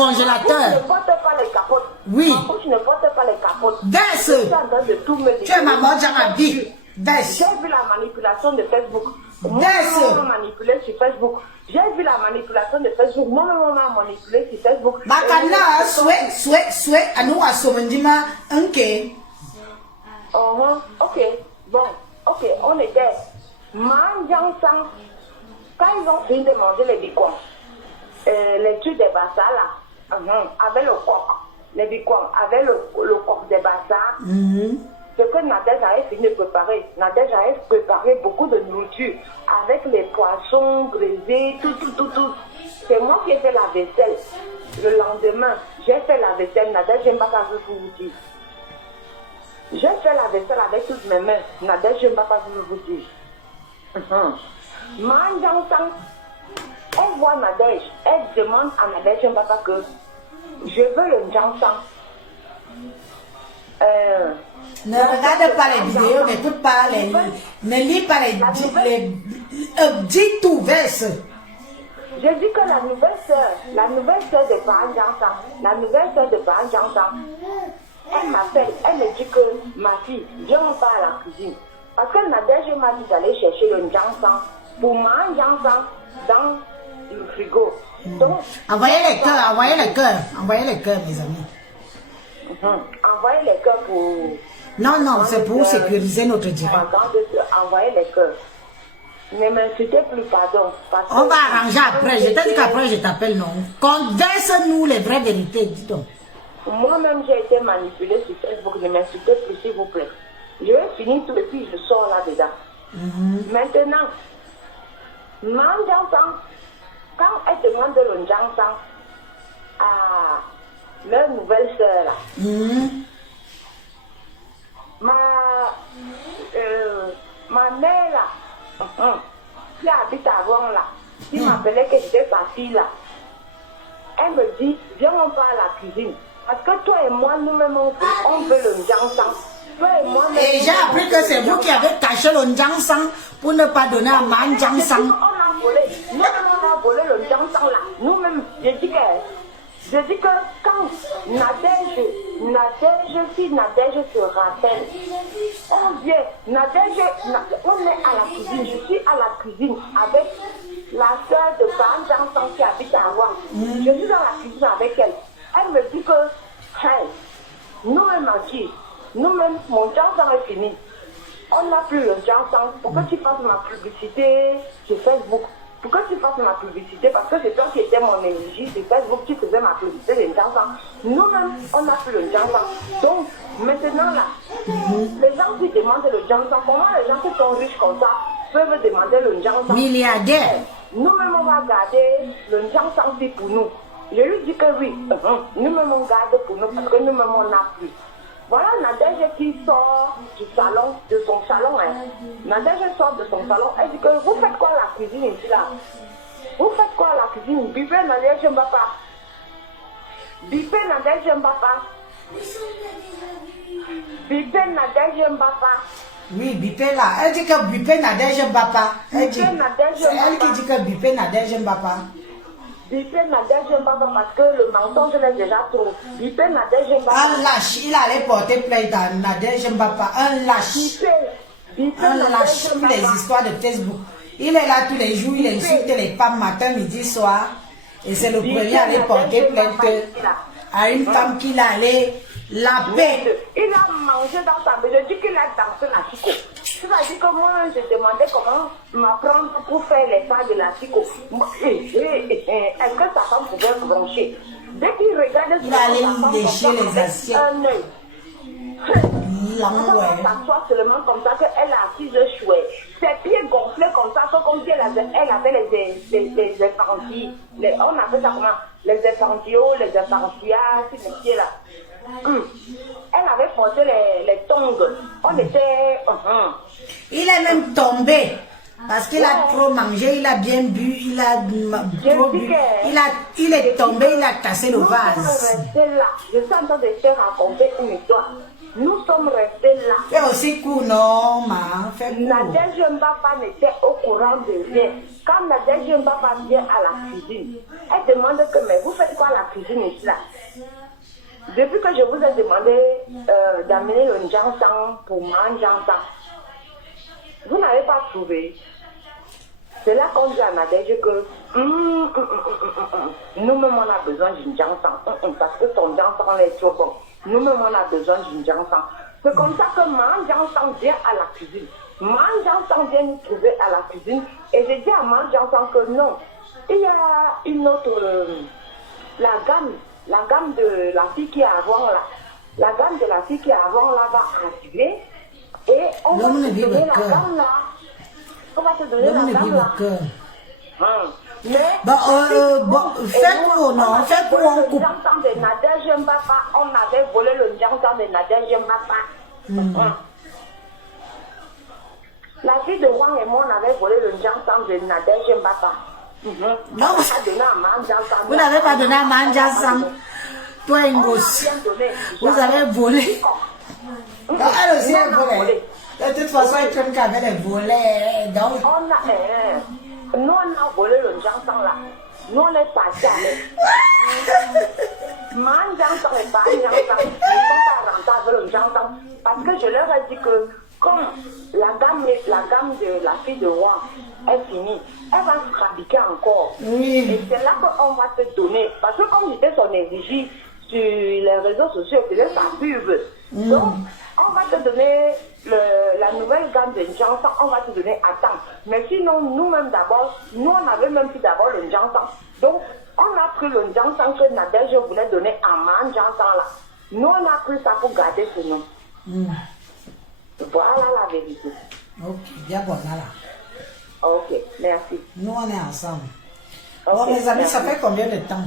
congélateur. Tu ne portes pas les capotes. Oui. Tu ne portes pas les capotes. Dès Tu es en train de tout me dire. tu es maman, j'ai ma vie. J'ai vu la manipulation de Facebook. Moi, Yes. on m'a manipulé sur Facebook. J'ai vu la manipulation de Facebook. Moi-même, on m'a manipulé sur Facebook. Bakana, souhait, à nous, à Somendima, ok. Ok, bon, ok, on était. Mangiansang, quand ils ont fini de manger les bicons, les trucs des bassas là, avec le coq, les bicons, avec le coq des bassas, ce que Nadège avait fini de préparer. Nadège avait préparé beaucoup de nourriture avec les poissons grillés, tout. C'est moi qui ai fait la vaisselle. Le lendemain, j'ai fait la vaisselle. Nadège, j'aime pas quand je vous dis. J'ai fait la vaisselle avec toutes mes mains. Nadège, j'aime pas quand je vous dis. Mangiansang, elle voit Nadège. Elle demande à Nadège, j'aime pas que je veux le Njansang. Ne regarde pas les vidéos, n'écoute pas les... Ne lis pas les... Dis tout, verse. J'ai dit que la nouvelle sœur de Bahan, elle m'appelle, elle me dit que ma fille, viens on part à la cuisine. Parce que Nadège m'a dit d'aller chercher le Njansang pour manger Njansang dans le frigo. Donc, envoyez les cœurs, mes amis. Envoyez les cœurs pour... Non, c'est pour sécuriser notre direct. Envoyez les cœurs. Ne m'insultez plus, pardon. On va arranger après. Je t'ai dit qu'après, je t'appelle, non. Converse-nous les vraies vérités, dis donc. Moi-même, j'ai été manipulée sur Facebook. Ne m'insultez plus, s'il vous plaît. Je vais finir tout et puis je sors là-dedans. Maintenant, Mangiansang, quand elle demande le Njansang à leur nouvelle sœur, là, ma mère, là, qui habite à Rouen, là, qui m'appelait que j'étais partie, là, elle me dit, viens, on part à la cuisine. Parce que toi et moi, nous-mêmes, on veut le Njansang. Et j'ai appris que c'est vous qui avez caché le Njansang pour ne pas donner à Mangiansang. On a volé. Nous-mêmes, on a volé le Njansang là. Nous-mêmes, je dis que quand Nadège, si Nadège se rappelle, on vient, Nadège, on est à la cuisine. Je suis à la cuisine avec la soeur de Njansang qui habite à Rouen. Je suis dans la cuisine avec elle. Elle me dit que, hey, nous-mêmes, nous-mêmes, mon Njansang est fini. On n'a plus le Njansang. Pourquoi tu fasses ma publicité sur Facebook? Pourquoi tu fasses ma publicité? Parce que c'est toi qui étais mon énergie sur Facebook, tu faisais ma publicité de Njansang. Nous-mêmes, on n'a plus le Njansang. Donc, maintenant là, les gens qui demandent le Njansang, comment les gens qui sont riches comme ça peuvent demander le Njansang? Milliardaire. Nous-mêmes, on va garder le Njansang pour nous. Je lui dis que oui, nous-mêmes, on garde pour nous parce que nous-mêmes, on n'a plus. Voilà Nadège qui sort du salon, de son salon. Nadège sort de son salon. Elle dit que vous faites quoi à la cuisine ici là? Vous faites quoi à la cuisine? Bipé Nadège Mbapa. Bipé Nadège Mbapa. Bipé Nadège Mbapa. Oui, Bipé là. Elle dit que Bipé Nadège Mbapa. C'est elle qui dit que Bipé Nadège Mbapa. Bipé Nadège Mbapa parce que le mensonge est déjà trop. Bipé Nadège Mbapa. Un lâche, il allait porter plainte à Nadège Mbapa. Un lâche. Un lâche pour les histoires de Facebook. Il est là tous les jours, il insulte les femmes matin, midi, soir. Et c'est le premier à aller porter plainte à une femme qui allait la paix. Il a mangé dans sa maison. Je dis qu'il a dansé la chico. Tu vas dire que moi, je demandais comment m'apprendre pour faire les pas de la chico. Est-ce que sa femme pouvait brancher? Dès qu'il regarde, il allait lécher les assiettes. Elle s'assoit seulement comme ça qu'elle a assise chouette. Ses pieds gonflés comme ça, sauf comme si elle avait les effantilles. On appelle ça comment? Les effantillos, les effantillas, ces pieds là. Elle avait porté les tongs. On était... Il est même tombé. Parce qu'il a trop mangé, il a bien bu, il a trop bu. Il est tombé, il a cassé le vase. Là. Je suis en train de te raconter une histoire. Nous sommes restés là. Fais aussi court, non, ma. Fais court. Nadège Mbapa n'était au courant de rien. Quand Nadège Mbapa vient à la cuisine, elle demande que, mais vous faites quoi à la cuisine ici là? Depuis que je vous ai demandé d'amener le Njansang pour manger ensemble, vous n'avez pas trouvé. C'est là qu'on dit à Nadège que nous-mêmes on a besoin d'une Njansang parce que ton Njansang est trop bon. Nous-mêmes on a besoin d'une Njansang. C'est comme ça que Njansang vient à la cuisine. Njansang vient nous trouver à la cuisine et j'ai dit à Njansang que non. Il y a une autre, la gamme de la fille qui est avant là. La gamme de la fille qui est avant là va arriver et on va te donner la gamme là. On va te donner la gamme là. Mais fais pour non, fais pour on coupe. De Nadège Mbapa, on avait volé le Njansang de Nadège Mbapa. La fille de Wang et moi, on avait volé le Njansang de Nadège Mbapa. Non, vous n'avez pas donné à Njansang. Toi, Ingos, vous avez volé. Elle aussi a volé. De toute façon, elle traîne qu'avec les volets. Donc, nous, on a volé le Njansang là. Nous, on est partis avec. Njansang est pas Njansang. Ils sont pas rentrés avec le Njansang. Parce que je leur ai dit que, comme la gamme de la fille de Wang est finie, elle va se fabriquer encore. Oui. Et c'est là qu'on va te donner. Parce que comme j'étais son énergie sur les réseaux sociaux, c'est sa pub. Donc, on va te donner la nouvelle gamme de Njansang, on va te donner à temps. Mais sinon, nous-mêmes d'abord, nous on avait même pris d'abord le Njansang. Donc, on a pris le Njansang que Nadège voulait donner à Njansang là. Nous, on a pris ça pour garder ce nom. Voilà la vérité. Ok, bien voilà là. Ok, merci. Nous, on est ensemble. Okay, bon, mes amis, merci. ça fait combien de temps?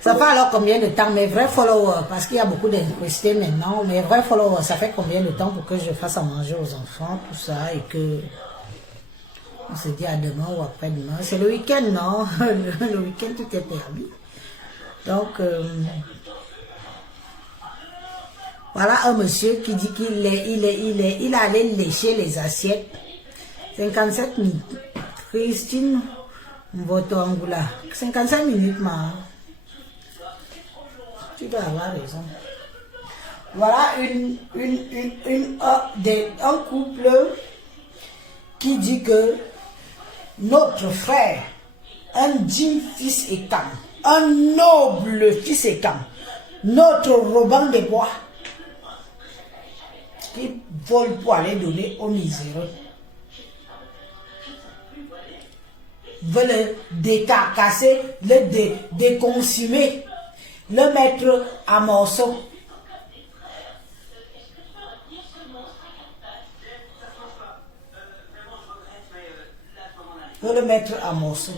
Ça fait alors combien de temps? Mes vrais followers, parce qu'il y a beaucoup d'incrustés maintenant, mes vrais followers, ça fait combien de temps pour que je fasse à manger aux enfants, tout ça, et que on se dit à demain ou après-demain? C'est le week-end, non? Le week-end, tout est permis. Donc, voilà un monsieur qui dit qu'il allait lécher les assiettes. 57 minutes. Christine Mbotoangula. 55 minutes, ma. Tu dois avoir raison. Voilà un couple qui dit que notre frère, un digne fils et Cam, un noble fils et Cam, notre Robin de Bois, qui vole pour aller donner aux miséreux, veut le décarcasser, le déconsumer, le mettre à morceaux. Veut le mettre à morceaux.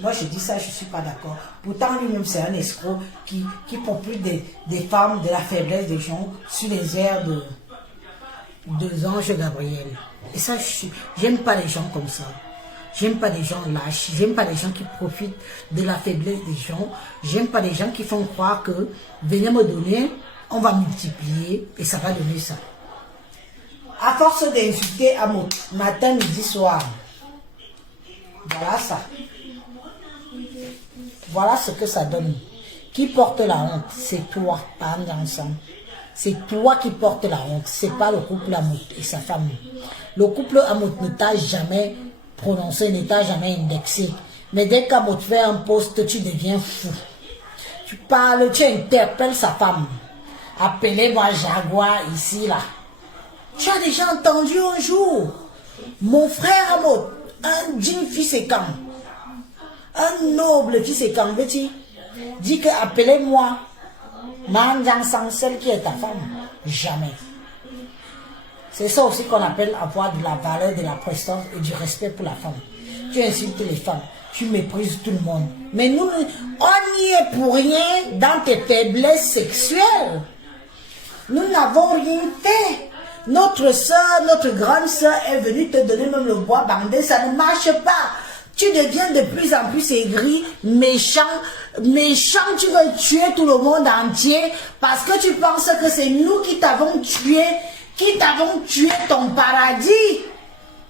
Moi je dis ça, je ne suis pas d'accord. Pourtant lui-même c'est un escroc qui popule des femmes, de la faiblesse des gens sur les airs de Ange Gabriel. Et ça, j'aime pas les gens comme ça. J'aime pas les gens lâches, j'aime pas les gens qui profitent de la faiblesse des gens, j'aime pas les gens qui font croire que venez me donner, on va multiplier et ça va donner ça. À force d'insulter à mon matin, midi, soir, voilà ça. Voilà ce que ça donne. Qui porte la honte? C'est toi, pas ensemble. C'est toi qui portes la honte, c'est pas le couple Amout et sa femme. Le couple Amout ne t'a jamais prononcé, ne t'a jamais indexé. Mais dès qu'Amout fait un poste, tu deviens fou. Tu parles, tu interpelles sa femme. Appelez-moi Jaguar ici, là. Tu as déjà entendu un jour mon frère Amout, un digne fils et Cam, un noble fils et Cam, veux-tu, dit que appelez-moi Njansang, celle qui est ta femme. Jamais. C'est ça aussi qu'on appelle avoir de la valeur, de la prestance et du respect pour la femme. Tu insultes les femmes, tu méprises tout le monde. Mais nous, on n'y est pour rien dans tes faiblesses sexuelles. Nous n'avons rien fait. Notre soeur, notre grande soeur est venue te donner même le bois bandé, ça ne marche pas. tu deviens de plus en plus aigri, méchant, tu veux tuer tout le monde entier parce que tu penses que c'est nous qui t'avons tué ton paradis.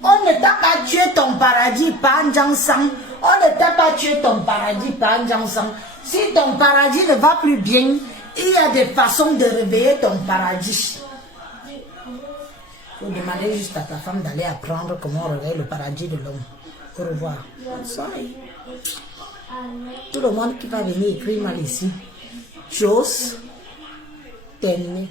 On ne t'a pas tué ton paradis par Njansang. On ne t'a pas tué ton paradis par Njansang. Si ton paradis ne va plus bien, il y a des façons de réveiller ton paradis. Il faut demander juste à ta femme d'aller apprendre comment réveiller le paradis de l'homme. Au revoir. Sorry. Tout le monde qui va venir écrire mal ici. Chose terminée.